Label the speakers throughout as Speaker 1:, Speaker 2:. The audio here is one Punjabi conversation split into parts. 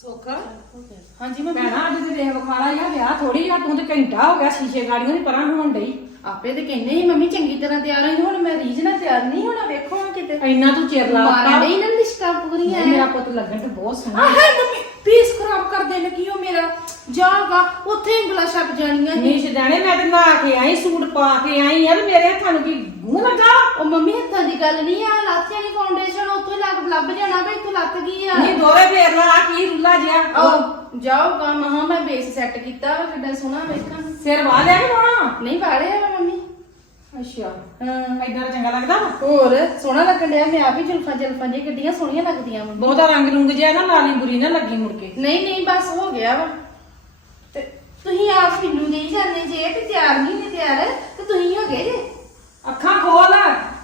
Speaker 1: ਸੁੱਖ
Speaker 2: ਹਾਂਜੀ ਮੈਂ
Speaker 1: ਭੈਣਾ ਅੱਜ ਤੇ ਦੇਖ ਵਿਖਾਲਾ ਯਾ ਵਿਆਹ ਥੋੜੀ ਆ ਤੂੰ ਤੇ ਘੰਟਾ ਹੋ ਗਿਆ ਸ਼ੀਸ਼ੇ ਗਾੜੀਆਂ ਦੀ ਪਰਾਂ ਹੋਣ ਡਈ
Speaker 2: ਆਪੇ ਤੇ ਕਹਿੰਦੇ ਸੀ ਮੰਮੀ ਚੰਗੀ ਤਰ੍ਹਾਂ ਤਿਆਰ ਹੋਈ ਹੁਣ ਮੈਂ ਰੀਝ ਨਾਲ ਤਿਆਰ ਨਹੀਂ ਹੋਣਾ ਵੇਖੋ ਹਾਂ ਕਿਤੇ
Speaker 1: ਇੰਨਾ ਤੂੰ ਚਿਰ ਲਾਤਾ
Speaker 2: ਮਾਰਨ ਡਈ ਨਾ ਲਿਸ਼ਕਾਂ ਪੂਰੀਆਂ
Speaker 1: ਮੇਰਾ ਪੁੱਤ ਲੱਗਣ ਤੇ ਬਹੁਤ ਸੋਹਣਾ
Speaker 2: ਆਹੇ ਮੰਮੀ ਪੀਸ ਖਰਾਬ ਕਰ ਦੇ ਲੱਗੀ ਉਹ ਮੇਰਾ ਜਾਗਾ ਉੱਥੇ ਉਂਗਲਾ ਛੱਪ ਜਾਣੀਆਂ
Speaker 1: ਨੀਸ਼ ਜਾਣੇ ਮੈਂ ਤੇ ਨਹਾ ਕੇ ਆਈ ਸੂਟ ਪਾ ਕੇ ਆਈ ਯਾਰ ਮੇਰੇ ਹੱਥਾਂ ਨੂੰ ਕੀ ਗੂੰ ਲੱਗਾ
Speaker 2: ਉਹ ਮੰਮੀ ਹੱਥਾਂ ਦੀ ਗੱਲ ਨਹੀਂ ਆ ਲਾਥਿਆਂ ਦੀ ਫਾਊਂਡੇਸ਼ਨ ਉੱਥੋਂ ਲੱਭ ਜਾਣਾ ਬਈ ਇੱਥੋਂ ਲੱਤ ਗਈ ਆ
Speaker 1: ਨਹੀਂ ਦੋਰੇ ਫੇਰ ਲਾ ਆ ਕੀ ਰੁੱਲਾ ਜਿਆ
Speaker 2: ਆਓ ਜਾਓਗਾ ਮਹਾ ਮੈਂ ਬੇਸ ਸੈੱਟ ਕੀਤਾ ਵਾ ਕਿੱਡਾ ਸੋਹਣਾ ਵੇਖਾਂ
Speaker 1: ਸਿਰ ਵਾ ਲਿਆ ਕਿ ਹੋਣਾ
Speaker 2: ਨਹੀਂ ਵਾੜਿਆ ਵਾ ਮੰਮੀ
Speaker 1: ਅੱਛਾ
Speaker 2: ਹਾਂ
Speaker 1: ਇਦਾਂ ਚੰਗਾ ਲੱਗਦਾ ਵਾ
Speaker 2: ਹੋਰ ਸੋਹਣਾ ਲੱਗਣ ਡਿਆ ਮੈਂ ਆਪ ਹੀ ਜੁਲਫਾਂ ਜਿਹੀਆਂ ਗੱਡੀਆਂ ਸੋਹਣੀਆਂ ਲੱਗਦੀਆਂ ਵਾ
Speaker 1: ਬਹੁਤਾ ਰੰਗ ਰੁੰਗ ਜਿਆ ਨਾ ਲਾਲੀ ਬੁਰੀ ਨਾ ਲੱਗੀ ਮੁੜ ਕੇ
Speaker 2: ਨਹੀਂ ਬਸ ਹੋ ਗਿਆ ਵਾ ਤੇ ਤੁਸੀਂ ਆਪ ਮੈਨੂੰ ਦੇਈ ਜਾਂਦੇ ਜੇ ਤੇ ਤਿਆਰ ਨਹੀਂ ਨੇ ਤਿਆਰ ਤੇ ਤੁਸੀਂ ਹੋ ਗਏ ਜੇ
Speaker 1: ਅੱਖਾਂ ਖੋਲ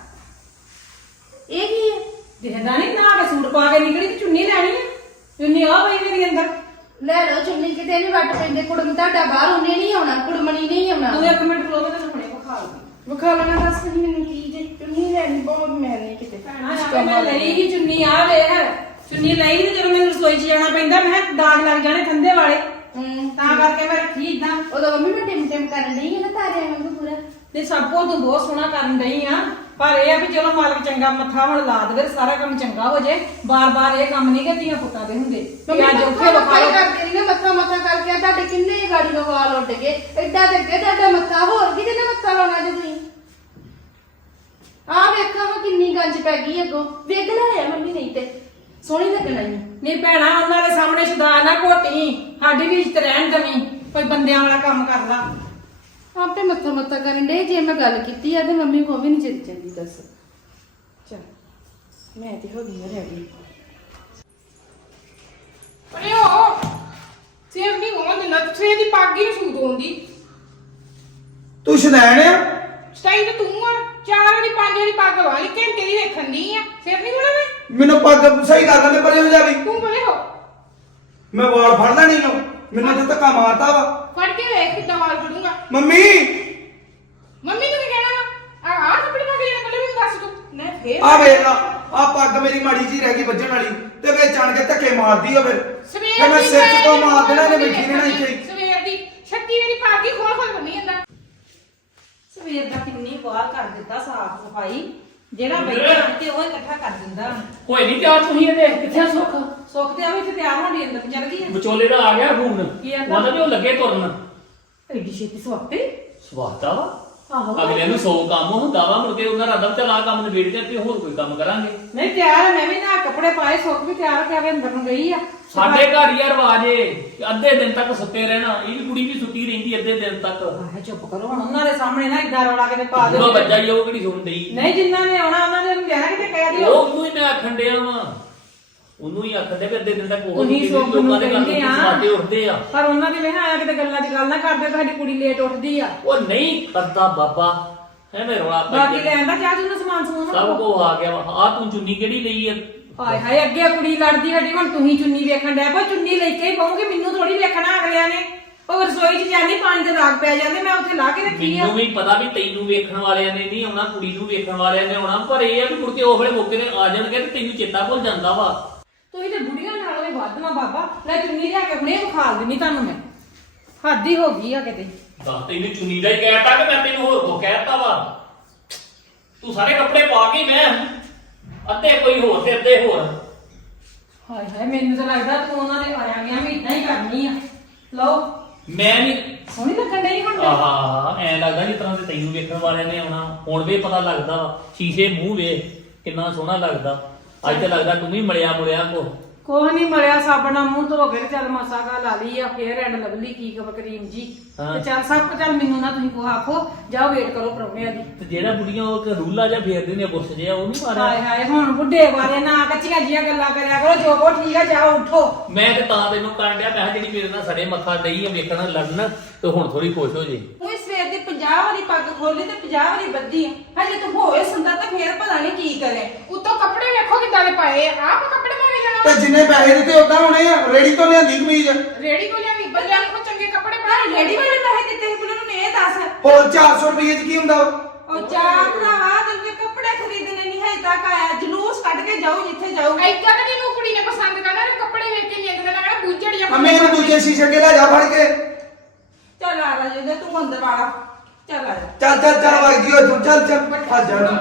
Speaker 2: ਇਹ ਕੀ ਹੈ
Speaker 1: ਦੇਖਦਾ ਨਹੀਂ ਨਾ ਕੇ ਸੂਟ ਪਾ ਕੇ ਨਿਕਲੀ ਤੇ ਚੁੰਨੀ ਲੈਣੀ ਆ ਚੁੰਨੀ ਆ ਪਈ ਮੇਰੀ ਅੰਦਰ
Speaker 2: ਲੈ ਲਓ ਚੁੰਨੀ ਕਿਤੇ ਨਹੀਂ ਵੱਟ ਪੈਂਦੇ ਕੁੜਮ ਤੁਹਾਡਾ ਬਾਹਰ ਉਹਨੇ ਨਹੀਂ ਆਉਣਾ ਕੁੜਮਣੀ ਨਹੀਂ ਆਉਣਾ
Speaker 1: ਤੂੰ ਇੱਕ ਮਿੰਟ ਖਲੋ ਮੈਂ ਤੈਨੂੰ ਹੁਣੇ ਵਿਖਾ ਲਵਾਂ
Speaker 2: ਵਿਖਾ ਲੈਣਾ ਦੱਸ ਤੁਸੀਂ ਮੈਨੂੰ ਕੀ ਜੇ ਚੁੰਨੀ ਲੈਣੀ ਬਹੁਤ ਮੈਂ ਨਹੀਂ ਕਿਤੇ
Speaker 1: ਭੈਣਾ ਆਪੇ ਮੈਂ ਲਈ ਹੀ ਚੁੰਨੀ ਆ ਵੇਖ ਚੁੰਨੀ ਲਈ ਤੇ ਜਦੋਂ ਮੈਨੂੰ ਰਸੋਈ 'ਚ ਜਾਣਾ ਪੈਂਦਾ ਮੈਂ ਕਿਹਾ ਦਾਗ ਲੱਗ ਜਾਣੇ ਠੰਡੇ ਵਾਲੇ ਤਾਂ ਕਰਕੇ ਮੈਂ ਰੱਖੀ ਇਦਾਂ
Speaker 2: ਉਦੋਂ ਮੰਮੀ ਮੈਂ ਟਿਮ ਕਰਨ ਡਈ ਆ ਨਾ ਤਾਰਿਆਂ ਵਾਂਗੂ ਪੂਰਾ
Speaker 1: ਤੇ ਸਭ ਕੁਝ ਤੂੰ ਬਹੁਤ ਸੋਹਣਾ ਕਰਨ ਡਈ ਆ ਪਰ ਇਹ ਆ ਵੀ ਚਲੋ ਮਾਲਕ ਚੰਗਾ ਮੱਥਾ ਹੁਣ ਲਾ ਦੇਵੇ ਸਾਰਾ ਕੰਮ ਚੰਗਾ ਹੋ ਜੇ ਬਾਰ-ਬਾਰ ਇਹ ਕੰਮ ਨਹੀਂ ਕਰਦੀਆਂ ਪੁੱਤਾਂ ਦੇ ਹੁੰਦੇ
Speaker 2: ਮੰਮੀ
Speaker 1: ਅੱਜ
Speaker 2: ਅੱਜ
Speaker 1: ਔਖੇ ਵਿਖਾਲੋ
Speaker 2: ਕਰਦੇ ਰਹੀ ਨਾ ਮੱਥਾ ਕਰਕੇ ਆ ਤੁਹਾਡੇ ਕਿੰਨੇ ਗਾੜੀ ਨੂੰ ਵਾਲ ਉੱਡ ਗਏ ਐਡਾ ਤੇ ਅੱਗੇ ਤੁਹਾਡਾ ਮੱਥਾ ਹੋਰ ਕਿਤੇ ਨਾ ਮੱਥਾ ਲਾਉਣਾ ਜੇ ਤੁਸੀਂ ਆ ਵੇਖਾਂ ਵਾ ਕਿੰਨੀ ਗੰਜ ਪੈ ਗਈ ਅੱਗੋਂ ਵੇਖ ਲੈ ਆ ਮੰਮੀ ਨਹੀਂ ਤੇ ਸੋਹਣੀ ਲੱਗਣਾ ਹੀ
Speaker 1: ਨਹੀਂ ਭੈਣਾ ਉਹਨਾਂ ਦੇ ਸਾਹਮਣੇ ਸ਼ੁਦਾ ਨਾ ਘੋਟੀ ਸਾਡੀ ਵੀ ਇੱਜ਼ਤ ਰਹਿਣ ਦਵੀਂ ਕੋਈ ਬੰਦਿਆਂ ਵਾਲਾ ਕੰਮ ਕਰ ਲਾ
Speaker 2: ਆਪੇ ਮੱਥਾ ਕਰਨ ਦੇ ਜੇ ਮੈਂ ਗੱਲ ਕੀਤੀ ਆ ਤੇ ਮੰਮੀ ਕੋ ਵੀ ਨਹੀਂ ਚਿੱਤ ਚੰਗੀ ਦੱਸ ਚਲ ਮੈਂ ਤੇ ਹੋ ਗਈ ਰਹਿ ਗਈ
Speaker 3: ਅਰੇ ਉਹ ਸੇਵ ਨਹੀਂ ਹੋਣਾ ਦਿੰਦਾ ਸਵੇਰ ਦੀ ਪੱਗ ਹੀ ਨੀ ਸੂਤ ਹੁੰਦੀ
Speaker 4: ਤੂੰ ਸ਼ਦੈਣ ਆ
Speaker 3: ਸਟਾਈਲ ਤੇ ਤੂੰ ਆ 4 ਵਜੇ 5 ਵਜੇ ਪੱਗ ਵਾਲੀ ਘੰਟੇ ਦੀ ਵੇਖਣ ਦੀ ਆ ਸੇਵ ਨਹੀਂ ਹੋਣਾ ਮੈਂ
Speaker 4: ਮੈਨੂੰ ਪੱਗ ਸਹੀ ਕਰ ਲੈਂਦੇ ਪਰੇ ਹੋ ਜਾਵੀ
Speaker 3: ਤੂੰ ਬਲੇ ਹੋ
Speaker 4: ਮੈਂ ਵਾਲ ਫੜ ਲੈਣੀ ਨੂੰ ਮੈਨੂੰ ਤਾਂ ਧੱਕਾ ਮਾਰਤਾ ਵਾ
Speaker 3: ਫੜ ਕੇ ਵੇਖ ਕਿੱਦਾਂ ਵਾਲ ਫੜੂੰਗਾ
Speaker 4: ਮੰਮੀ
Speaker 3: ਮੰਮੀ ਨੂੰ ਕੀ ਕਹਿਣਾ ਆ ਕੱਪੜੇ ਪਾ ਕੇ ਜਾਣਾ ਪਹਿਲੇ ਮੈਨੂੰ ਦੱਸ ਤੂੰ ਮੈਂ ਫੇਰ
Speaker 4: ਆ ਵੇਖ ਲਾ ਆ ਪੱਗ ਮੇਰੀ ਮਾੜੀ ਜੀ ਰਹਿ ਗਈ ਵੱਜਣ ਵਾਲੀ ਤੇ ਵਿੱਚ ਆਣ ਕੇ ਧੱਕੇ ਮਾਰਦੀ ਆ ਫਿਰ
Speaker 3: ਸਵੇਰ
Speaker 4: ਮੈਂ
Speaker 3: ਦੀ
Speaker 4: ਸਿਰ 'ਚ ਤੋਂ ਮਾਰ ਦੇਣਾ
Speaker 3: ਮੈਂ
Speaker 4: ਇਹਨੇ ਬੈਠੀ ਰਹਿਣਾ ਇੱਥੇ ਹੀ।
Speaker 3: ਸਵੇਰ ਦੀ 36 ਵਾਰੀ ਪੱਗ ਹੀ ਖੋਲ ਬੰਨੀ ਜਾਂਦਾ
Speaker 1: ਸਵੇਰ ਦਾ ਕਿੰਨੀ ਬਾਹਰ ਕਰ ਦਿੱਤਾ ਸਾਫ ਸਫਾਈ ਜਿਹੜਾ ਬੈਠਾ ਤੇ ਉਹ ਇਕੱਠਾ ਕਰ ਦਿੰਦਾ
Speaker 5: ਹੋਏ ਨਹੀਂ ਤਿਆਰ ਤੁਸੀਂ ਇਹਦੇ ਕਿੱਥੇ ਸੁੱਖ
Speaker 1: ਸੁੱਖ ਤੇ ਆ ਵੀ ਤੇ ਤਿਆਰ ਹੋਣੀ ਅੰਦਰ ਚਲ ਗਈ ਆ
Speaker 5: ਵਿਚੋਲੇ ਦਾ ਆ ਗਿਆ ਫੋਨ
Speaker 1: ਕੀ ਆਂਦਾ?
Speaker 5: ਉਹਨਾਂ ਦੇ ਉਹ ਲੱਗੇ ਤੁਰਨ
Speaker 1: ਐਡੀ ਛੇਤੀ ਸੁੱਤੇ
Speaker 5: ਸਵਾਤਾ ਵਾ
Speaker 1: ਆਹੋ
Speaker 5: ਅਗਲੇ ਨੂੰ 100 ਕੰਮ ਹੁੰਦਾ ਵਾ ਮੁੜ ਕੇ ਉਹਨਾਂ ਰਾਦਾ ਚਲ ਆ ਕੰਮ ਨਿਬੇੜ ਕੇ ਤੇ ਹੋਰ ਕੋਈ ਕੰਮ ਕਰਾਂਗੇ
Speaker 1: ਨਹੀਂ ਤਿਆਰ ਆ, ਮੈਂ ਵੀ ਨਾ ਕੱਪੜੇ ਪਾਏ ਸੁੱਖ ਵੀ ਤਿਆਰ ਹੋ ਕੇ ਅੰਦਰ ਨੂੰ ਗਈ ਆ
Speaker 5: ਸਾਡੇ ਘਰ ਯਾਰ ਵਾਜੇ ਅੱਧੇ ਦਿਨ ਤੱਕ ਸੁੱਤੇ ਰਹਿਣਾ ਇਹ ਵੀ ਕੁੜੀ ਵੀ ਸੁੱਤੀ ਰਹਿੰਦੀ ਅੱਧੇ ਦਿਨ ਤੱਕ
Speaker 1: ਆਹ ਚੁੱਪ ਕਰੋ ਹੁਣ ਉਹਨਾਂ ਦੇ ਸਾਹਮਣੇ ਨਾ ਇਦਾਂ ਰੌਲਾ ਕਿਤੇ ਪਾ
Speaker 5: ਉਹ
Speaker 1: ਦਿਓ
Speaker 5: ਬੱਚਾ ਹੀ ਉਹ ਕਿਹੜੀ ਸੁਣ ਡਈ
Speaker 1: ਨਹੀਂ ਜਿੰਨਾਂ ਨੇ ਆਉਣਾ ਉਹਨਾਂ ਨੇ ਉਹਨੂੰ ਕਹਿਣਾ ਕਿਤੇ ਕਹਿ ਦਿਓ
Speaker 5: ਉਹਨੂੰ ਹੀ ਮੈਂ ਆਖਣ ਡਿਆ ਵਾ ਉਹਨੂੰ ਹੀ ਆਖਣ ਡਿਆ ਵੀ ਅੱਧੇ ਦਿਨ ਤੱਕ ਉਹ
Speaker 1: ਤੁਸੀਂ ਸੁੱਖ ਨੂੰ
Speaker 5: ਲੋਕਾਂ ਦੇ ਘਰ
Speaker 1: ਕਹਿੰਦੇ ਆ।
Speaker 5: ਸਵਾਤੇ ਉੱਠਦੇ ਆ
Speaker 1: ਪਰ ਉਹਨਾਂ ਦੇ ਵੇਖਾ ਆਇਆ ਕਿਤੇ ਗੱਲਾਂ 'ਚ ਗੱਲ ਨਾ ਕਰਦੇ ਤੁਹਾਡੀ ਕੁੜੀ ਲੇਟ ਉੱਠਦੀ ਆ
Speaker 5: ਉਹ ਨਹੀਂ ਕਰਦਾ ਬਾਬਾ ਐਵੇਂ ਰੌਲਾ ਪਾ
Speaker 1: ਬਾਕੀ ਲੈ ਆਂਦਾ ਚਾਹ ਚੁੱਨਾ ਸਮਾਨ ਸਮੂਨ
Speaker 5: ਸਭ ਕੋ ਆ ਗਿਆ ਵਾ ਆ ਤੂੰ ਚੁੰਨੀ ਕਿਹੜੀ ਲਈ ਆ
Speaker 1: ਹਾਏ ਹਾਏ ਅੱਗੇ ਕੁੜੀ ਲੜਦੀ ਸਾਡੀ ਹੁਣ ਤੁਸੀਂ ਚੁੰਨੀ ਵੇਖਣ ਡਿਆ ਪਾ ਚੁੰਨੀ ਲੈ ਕੇ ਹੀ ਪਾਉਂਗੇ ਮੈਨੂੰ ਥੋੜੀ ਵੇਖਣਾ ਅਗਲਿਆਂ ਨੇ ਉਹ ਰਸੋਈ 'ਚ ਜਾਂਦੀ ਪਾਣੀ ਦੇ ਦਾਗ ਪੈ ਜਾਂਦੇ ਮੈਂ ਉੱਥੇ ਲਾ ਕੇ ਰੱਖੀ ਆ
Speaker 5: ਮੈਨੂੰ ਵੀ ਪਤਾ ਵੀ ਤੈਨੂੰ ਵੇਖਣ ਵਾਲਿਆਂ ਨੇ ਨਹੀਂ ਆਉਣਾ ਕੁੜੀ ਨੂੰ ਵੇਖਣ ਵਾਲਿਆਂ ਨੇ ਆਉਣਾ ਪਰ ਇਹ ਆ ਵੀ ਮੁੜ ਕੇ ਉਹ ਵੇਲੇ ਮੌਕੇ ਤੇ ਆ ਜਾਣਗੇ ਤੇ ਤੈਨੂੰ ਚੇਤਾ ਭੁੱਲ ਜਾਂਦਾ ਵਾ
Speaker 1: ਤੁਸੀਂ ਤੇ ਬੁੜੀਆਂ ਨਾਲੋਂ ਵੀ ਵੱਧ ਨਾ ਬਾਬਾ ਲੈ ਚੁੰਨੀ ਲਿਆ ਕੇ ਹੁਣੇ ਵਿਖਾ ਦਿੰਨੀ ਤੁਹਾਨੂੰ ਮੈਂ ਹੱਦ ਹੀ ਹੋ ਗਈ ਆ ਕਿਤੇ
Speaker 5: ਦੱਸ ਤੈਨੂੰ ਚੁੰਨੀ ਦਾ ਹੀ ਕਹਿਤਾ ਕਿ ਮੈਂ ਤੈਨੂੰ ਹੋਰ ਕੋ ਕਹਿਤਾ ਵਾ ਤੂੰ ਸਾਰੇ ਕੱਪੜੇ ਪਾ ਕੇ ਮੈਂ ਅੱਧੇ ਕੋਈ ਹੋਰ ਤੇ ਅੱਧੇ ਹੋਰ
Speaker 1: ਹਾਏ ਹਾਏ ਮੈਨੂੰ ਤਾਂ ਲੱਗਦਾ ਤੂੰ ਉਹਨਾਂ ਦੇ ਆਇਆ ਗਿਆ ਵੀ ਇਦਾਂ ਹੀ ਕਰਨੀ ਆ ਲਓ
Speaker 5: ਮੈਂ ਨਹੀਂ
Speaker 1: ਸੋਹਣੀ ਲੱਗਣ ਡਈ ਹੁਣ ਤਾਂ।
Speaker 5: ਆਹਾ ਐ ਲੱਗਦਾ ਜਿਸ ਤਰ੍ਹਾਂ ਤੇ ਤੈਨੂੰ ਵੇਖਣ ਵਾਲਿਆਂ ਨੇ ਆਉਣਾ ਹੁਣ ਵੀ ਪਤਾ ਲੱਗਦਾ ਵਾ ਸ਼ੀਸ਼ੇ ਮੂੰਹ ਵੇਖ ਕਿੰਨਾ ਸੋਹਣਾ ਲੱਗਦਾ ਅੱਜ ਤੇ ਲੱਗਦਾ ਤੂੰ ਵੀ ਮਲਿਆ ਮੁਲਿਆ ਕੋ
Speaker 1: ਕੋਹ ਨਹੀਂ ਮਲਿਆ ਸਾਬਣਾ ਮੂੰਹ ਧੋ ਕੇ ਤੇ ਚੱਲ ਮਾਸਾ ਕਾ ਲਾ ਲਈ ਆ ਫੇਰ ਐਂਡ ਲਵਲੀ ਕੀ ਕਬ ਕਰੀਮ ਜੀ
Speaker 5: ਹਾਂ।
Speaker 1: ਤੇ ਚੱਲ ਸਭ ਕੁਝ ਚੱਲ ਮੈਨੂੰ ਨਾ ਤੁਸੀਂ ਕੋ ਆਖੋ ਜਾਓ ਵੇਟ ਕਰੋ ਪ੍ਰੋਗਰਾਮ ਦੀ
Speaker 5: ਤੇ ਜਿਹੜਾ ਬੁੜੀਆਂ ਉਹ ਇੱਕ ਰੂਲਾ ਜਿਹਾ ਫੇਰਦੇ ਨੇ ਬੁਰਸ਼ ਜਿਹਾ ਉਹ ਨਹੀਂ
Speaker 1: ਹਾਏ
Speaker 5: ਮਾਰਿਆ
Speaker 1: ਹਾਏ ਹੁਣ ਬੁੱਢੇ ਬਾਰੇ ਨਾ ਕੱਚੀਆਂ ਜੀਆਂ ਗੱਲਾਂ ਕਰਿਆ ਕਰੋ ਜੋ ਕੋ ਠੀਕ ਆ ਜਾਓ ਉੱਠੋ
Speaker 5: ਮੈਂ ਤੇ ਤਾਂ ਤੈਨੂੰ ਕਰਨ ਡਿਆ ਮੈਂ ਕਿਹਾ ਜਿਹੜੀ ਮੇਰੇ ਨਾਲ ਸੜੇ ਮੱਥਾ ਡਈ ਆ ਵੇਖਣ ਲੜਨ ਤੇ ਹੁਣ ਥੋੜੀ ਖੁਸ਼ ਹੋ ਜੇ
Speaker 1: ਉਹ ਸਵੇਰ ਦੀ 50 ਵਾਲੀ ਪੱਗ ਖੋਲੀ ਤੇ 50 ਵਾਲੀ ਬੱਧੀ ਆ ਹਜੇ ਤੂੰ ਹੋਏ ਸੁੰਦਰ ਤਾਂ ਫੇਰ ਪਤਾ ਨਹੀਂ ਕੀ ਕਰੇ
Speaker 3: ਉੱਤੋਂ ਕੱਪੜੇ ਵੇਖੋ ਕਿੱਦਾਂ ਦੇ ਪਾਏ ਆ ਆਪ ਕੱਪੜੇ ਪਾਉਣੇ ਜਾਣਾ
Speaker 4: ਤੇ ਜਿੰਨੇ ਪੈਸੇ ਦਿੱਤੇ ਉਦਾਂ ਹੋਣੇ ਆ ਰੇੜੀ ਤੋਂ ਲਿਆਂਦੀ ਕਮੀਜ਼
Speaker 3: ਰੇੜੀ ਕੋ ਲਿਆਵੀਂ ਬੰਦਿਆਂ ਨੂੰ ਚੰਗੇ ਕੱਪੜੇ ਪਾ
Speaker 1: ਲੇਡੀ ਵਾਲੇ ਪੈਸੇ ਦਿੱਤੇ ਸੀ ਉਹਨਾਂ ਨੂੰ ਇਹ ਦੱਸ
Speaker 4: ਹੋਰ 400 ਰੁਪਏ 'ਚ ਕੀ ਹੁੰਦਾ ਵਾ?
Speaker 1: ਉਹ ਚਾਹ ਭਰਾਵਾ ਤੇ ਕੱਪੜੇ ਖਰੀਦਣੇ ਨਹੀਂ ਹਜੇ ਤੱਕ ਆਇਆ ਜਲੂਸ ਕੱਢ ਕੇ ਜਾਓ ਜਿੱਥੇ ਜਾਓ
Speaker 3: ਐਦਾਂ ਕਦੀ ਨੂੰ ਕੁੜੀ ਨੇ ਪਸੰਦ ਕਰਨਾ ਨਾ ਕੱਪੜੇ ਵੇਖ ਕੇ ਨਹੀਂ ਅੰਦਰ ਲੱਗਣਾ
Speaker 4: ਅੰਮੀ ਇਹਨੂੰ ਦੂਜੇ ਸ਼ੀਸ਼ੇ ਅੱਗੇ ਲੈ ਜਾ ਫੜ ਕੇ।
Speaker 1: ਚੱਲ ਆ ਲੈ ਜੇ ਤੂੰ ਅੰਦਰ ਵਾਲਾ ਚੱਲ ਆ ਜਾ।
Speaker 4: ਚੱਲ ਚੱਲ ਚੱਲ ਵਗ ਜਿਓ ਤੂੰ ਚੱਲ ਚੱਲ ਆ ਜਾ ਤੂੰ।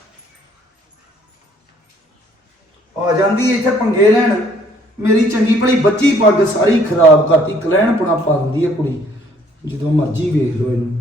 Speaker 4: ਆ ਜਾਂਦੀ ਇੱਥੇ ਪੰਗੇ ਲੈਣ ਮੇਰੀ ਚੰਗੀ ਭਲੀ ਬੱਚੀ ਪੱਗ ਸਾਰੀ ਖਰਾਬ ਕਰਤੀ ਕਲੈਣ ਪੁਣਾ ਪਾ ਦਿੰਦੀ ਹੈ ਕੁੜੀ ਜਦੋਂ ਮਰਜ਼ੀ ਵੇਖ ਲਓ ਇਹਨੂੰ।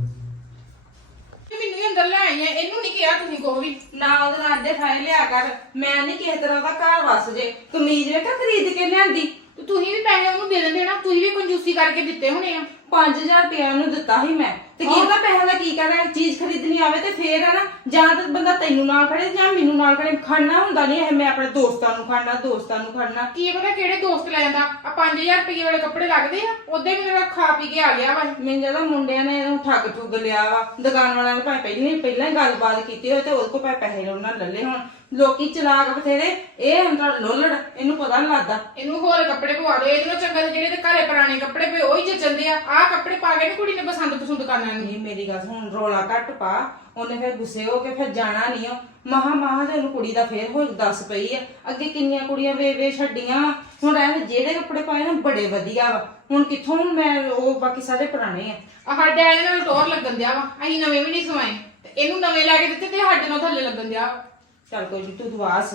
Speaker 3: ਮੈਨੂੰ ਹੀ ਅੰਦਰ ਲੈ ਆਈ ਆ, ਇਹਨੂੰ ਨਹੀਂ ਕਿਹਾ ਤੁਸੀਂ ਕੋਈ ਵੀ।
Speaker 1: ਨਾ ਉਹਦੇ ਨਾਲ ਦੇ ਖਾਏ ਲਿਆ ਕਰ। ਮੈਂ ਨਹੀਂ ਕਿਸੇ ਤਰ੍ਹਾਂ ਦਾ ਘਰ ਵਸ ਜੇ। ਕਮੀਜ਼ ਵੇਖਾ ਖਰੀਦ ਕੇ ਲਿਆਂਦੀ।
Speaker 3: ਤੇ ਤੁਸੀਂ ਵੀ ਪੈਸੇ ਉਹਨੂੰ ਦੇ ਦਿੰਦੇ ਨਾ, ਤੁਸੀਂ ਵੀ ਕੰਜੂਸੀ ਕਰਕੇ ਦਿੱਤੇ ਹੋਣੇ ਆ।
Speaker 1: 5000 ਰੁਪਇਆ ਉਹਨੂੰ ਦਿੱਤਾ ਸੀ ਮੈਂ ਤੇ ਕੀ ਉਹਦਾ ਪੈਸੇ ਦਾ ਕੀ ਕਰਾਂ। ਚੀਜ਼ ਖਰੀਦਣੀ ਆਵੇ ਤੇ ਫੇਰ ਹੈ ਨਾ, ਜਾਂ ਤਾਂ ਬੰਦਾ ਤੈਨੂੰ ਨਾਲ ਖੜੇ ਜਾਂ ਮੈਨੂੰ ਨਾਲ ਖੜੇ। ਖੜਨਾ ਹੁੰਦਾ ਨਹੀਂ ਇਹ ਮੈਂ ਆਪਣੇ ਦੋਸਤਾਂ ਨੂੰ ਖੜਨਾ।
Speaker 3: ਕੀ ਪਤਾ ਕਿਹੜੇ ਦੋਸਤ ਲੈ ਜਾਂਦਾ ਆ 5000 ਰੁਪਏ ਵਾਲੇ ਕੱਪੜੇ ਲੱਗਦੇ ਆ। ਉਦੋਂ ਵੀ ਮੇਰਾ ਖਾ ਪੀ ਕੇ ਆ ਗਿਆ ਵਾ।
Speaker 1: ਮੈਨੂੰ ਜਦੋਂ ਮੁੰਡਿਆਂ ਨੇ ਇਹਨੂੰ ਠੱਗ ਠੁੱਗ ਲਿਆ ਵਾ, ਦੁਕਾਨ ਵਾਲਿਆਂ ਨੇ ਭਾਵੇਂ ਪਹਿਲਾਂ ਹੀ ਗੱਲਬਾਤ ਕੀਤੀ ਹੋਏ ਤੇ ਉਹਦੇ ਕੋਲ ਭਾਵੇਂ ਪੈਸੇ ਉਹਨਾਂ ਲੱਲੇ ਹੋਣ। ਲੋਕੀ ਚਲਾਕ ਬਥੇਰੇ, ਇਹ ਹੁੰਦਾ ਲੋਲੜ, ਇਹਨੂੰ ਪਤਾ ਨਹੀਂ ਲੱਗਦਾ।
Speaker 3: ਇਹਨੂੰ ਹੋਰ ਕੱਪੜੇ ਪਵਾ ਦਿਓ। ਇਹਦੇ ਨਾਲ ਚੰਗਾ ਤੇ ਜਿਹੜੇ ਤੇ ਘਰੇ ਪੁਰਾਣੇ ਕੱਪੜੇ ਪਏ ਉਹੀ ਜਚੰਦੇ ਆ। ਆਹ ਕੱਪੜੇ ਪਾ ਕੇ ਨੀ ਕੁੜੀ ਨੇ ਪਸੰਦ ਕਰਨਾ ਨਹੀਂ।
Speaker 1: ਨਹੀਂ ਮੇਰੀ ਗੱਲ ਹੁਣ ਰੋਲਾ ਘੱਟ ਪਾ। ਉਹਨੇ ਫਿਰ ਗੁੱਸੇ ਹੋ ਕੇ ਫਿਰ ਜਾਣਾ ਨਹੀਂ। ਉਹ ਮਹਾ ਤੇ ਉਹਨੂੰ ਕੁੜੀ ਦਾ ਫੇਰ ਹੋ ਦੱਸ ਪਈ ਆ। ਅੱਗੇ ਕਿੰਨੀਆਂ ਕੁੜੀਆਂ ਵੇ ਛੱਡੀਆਂ। ਹੁਣ ਇਹ ਜਿਹੜੇ ਕੱਪੜੇ ਪਾਏ ਨਾ ਬੜੇ ਵਧੀਆ ਵਾ। ਹੁਣ ਕਿੱਥੋਂ ਮੈਂ ਉਹ ਬਾਕੀ ਸਾਰੇ ਪੁਰਾਣੇ ਆ।
Speaker 3: ਆਹ ਡੈਡ ਨਾਲ ਟੋਰ ਲੱਗਣ ਦਿਆ ਵਾ। ਅਸੀਂ ਨਵੇਂ ਵੀ ਨਹੀਂ ਸਵਾਏ ਤੇ ਇਹਨੂੰ ਨਵੇਂ ਲੈ ਕੇ ਦਿੱਤੇ ਤੇ ਸਾਡੇ ਨਾਲ ਥੱਲੇ ਲੱਗਣ ਦਿਆ।
Speaker 1: ਚੱਲ ਕੋਈ ਨੀ, ਤੂੰ ਦੁਆਸ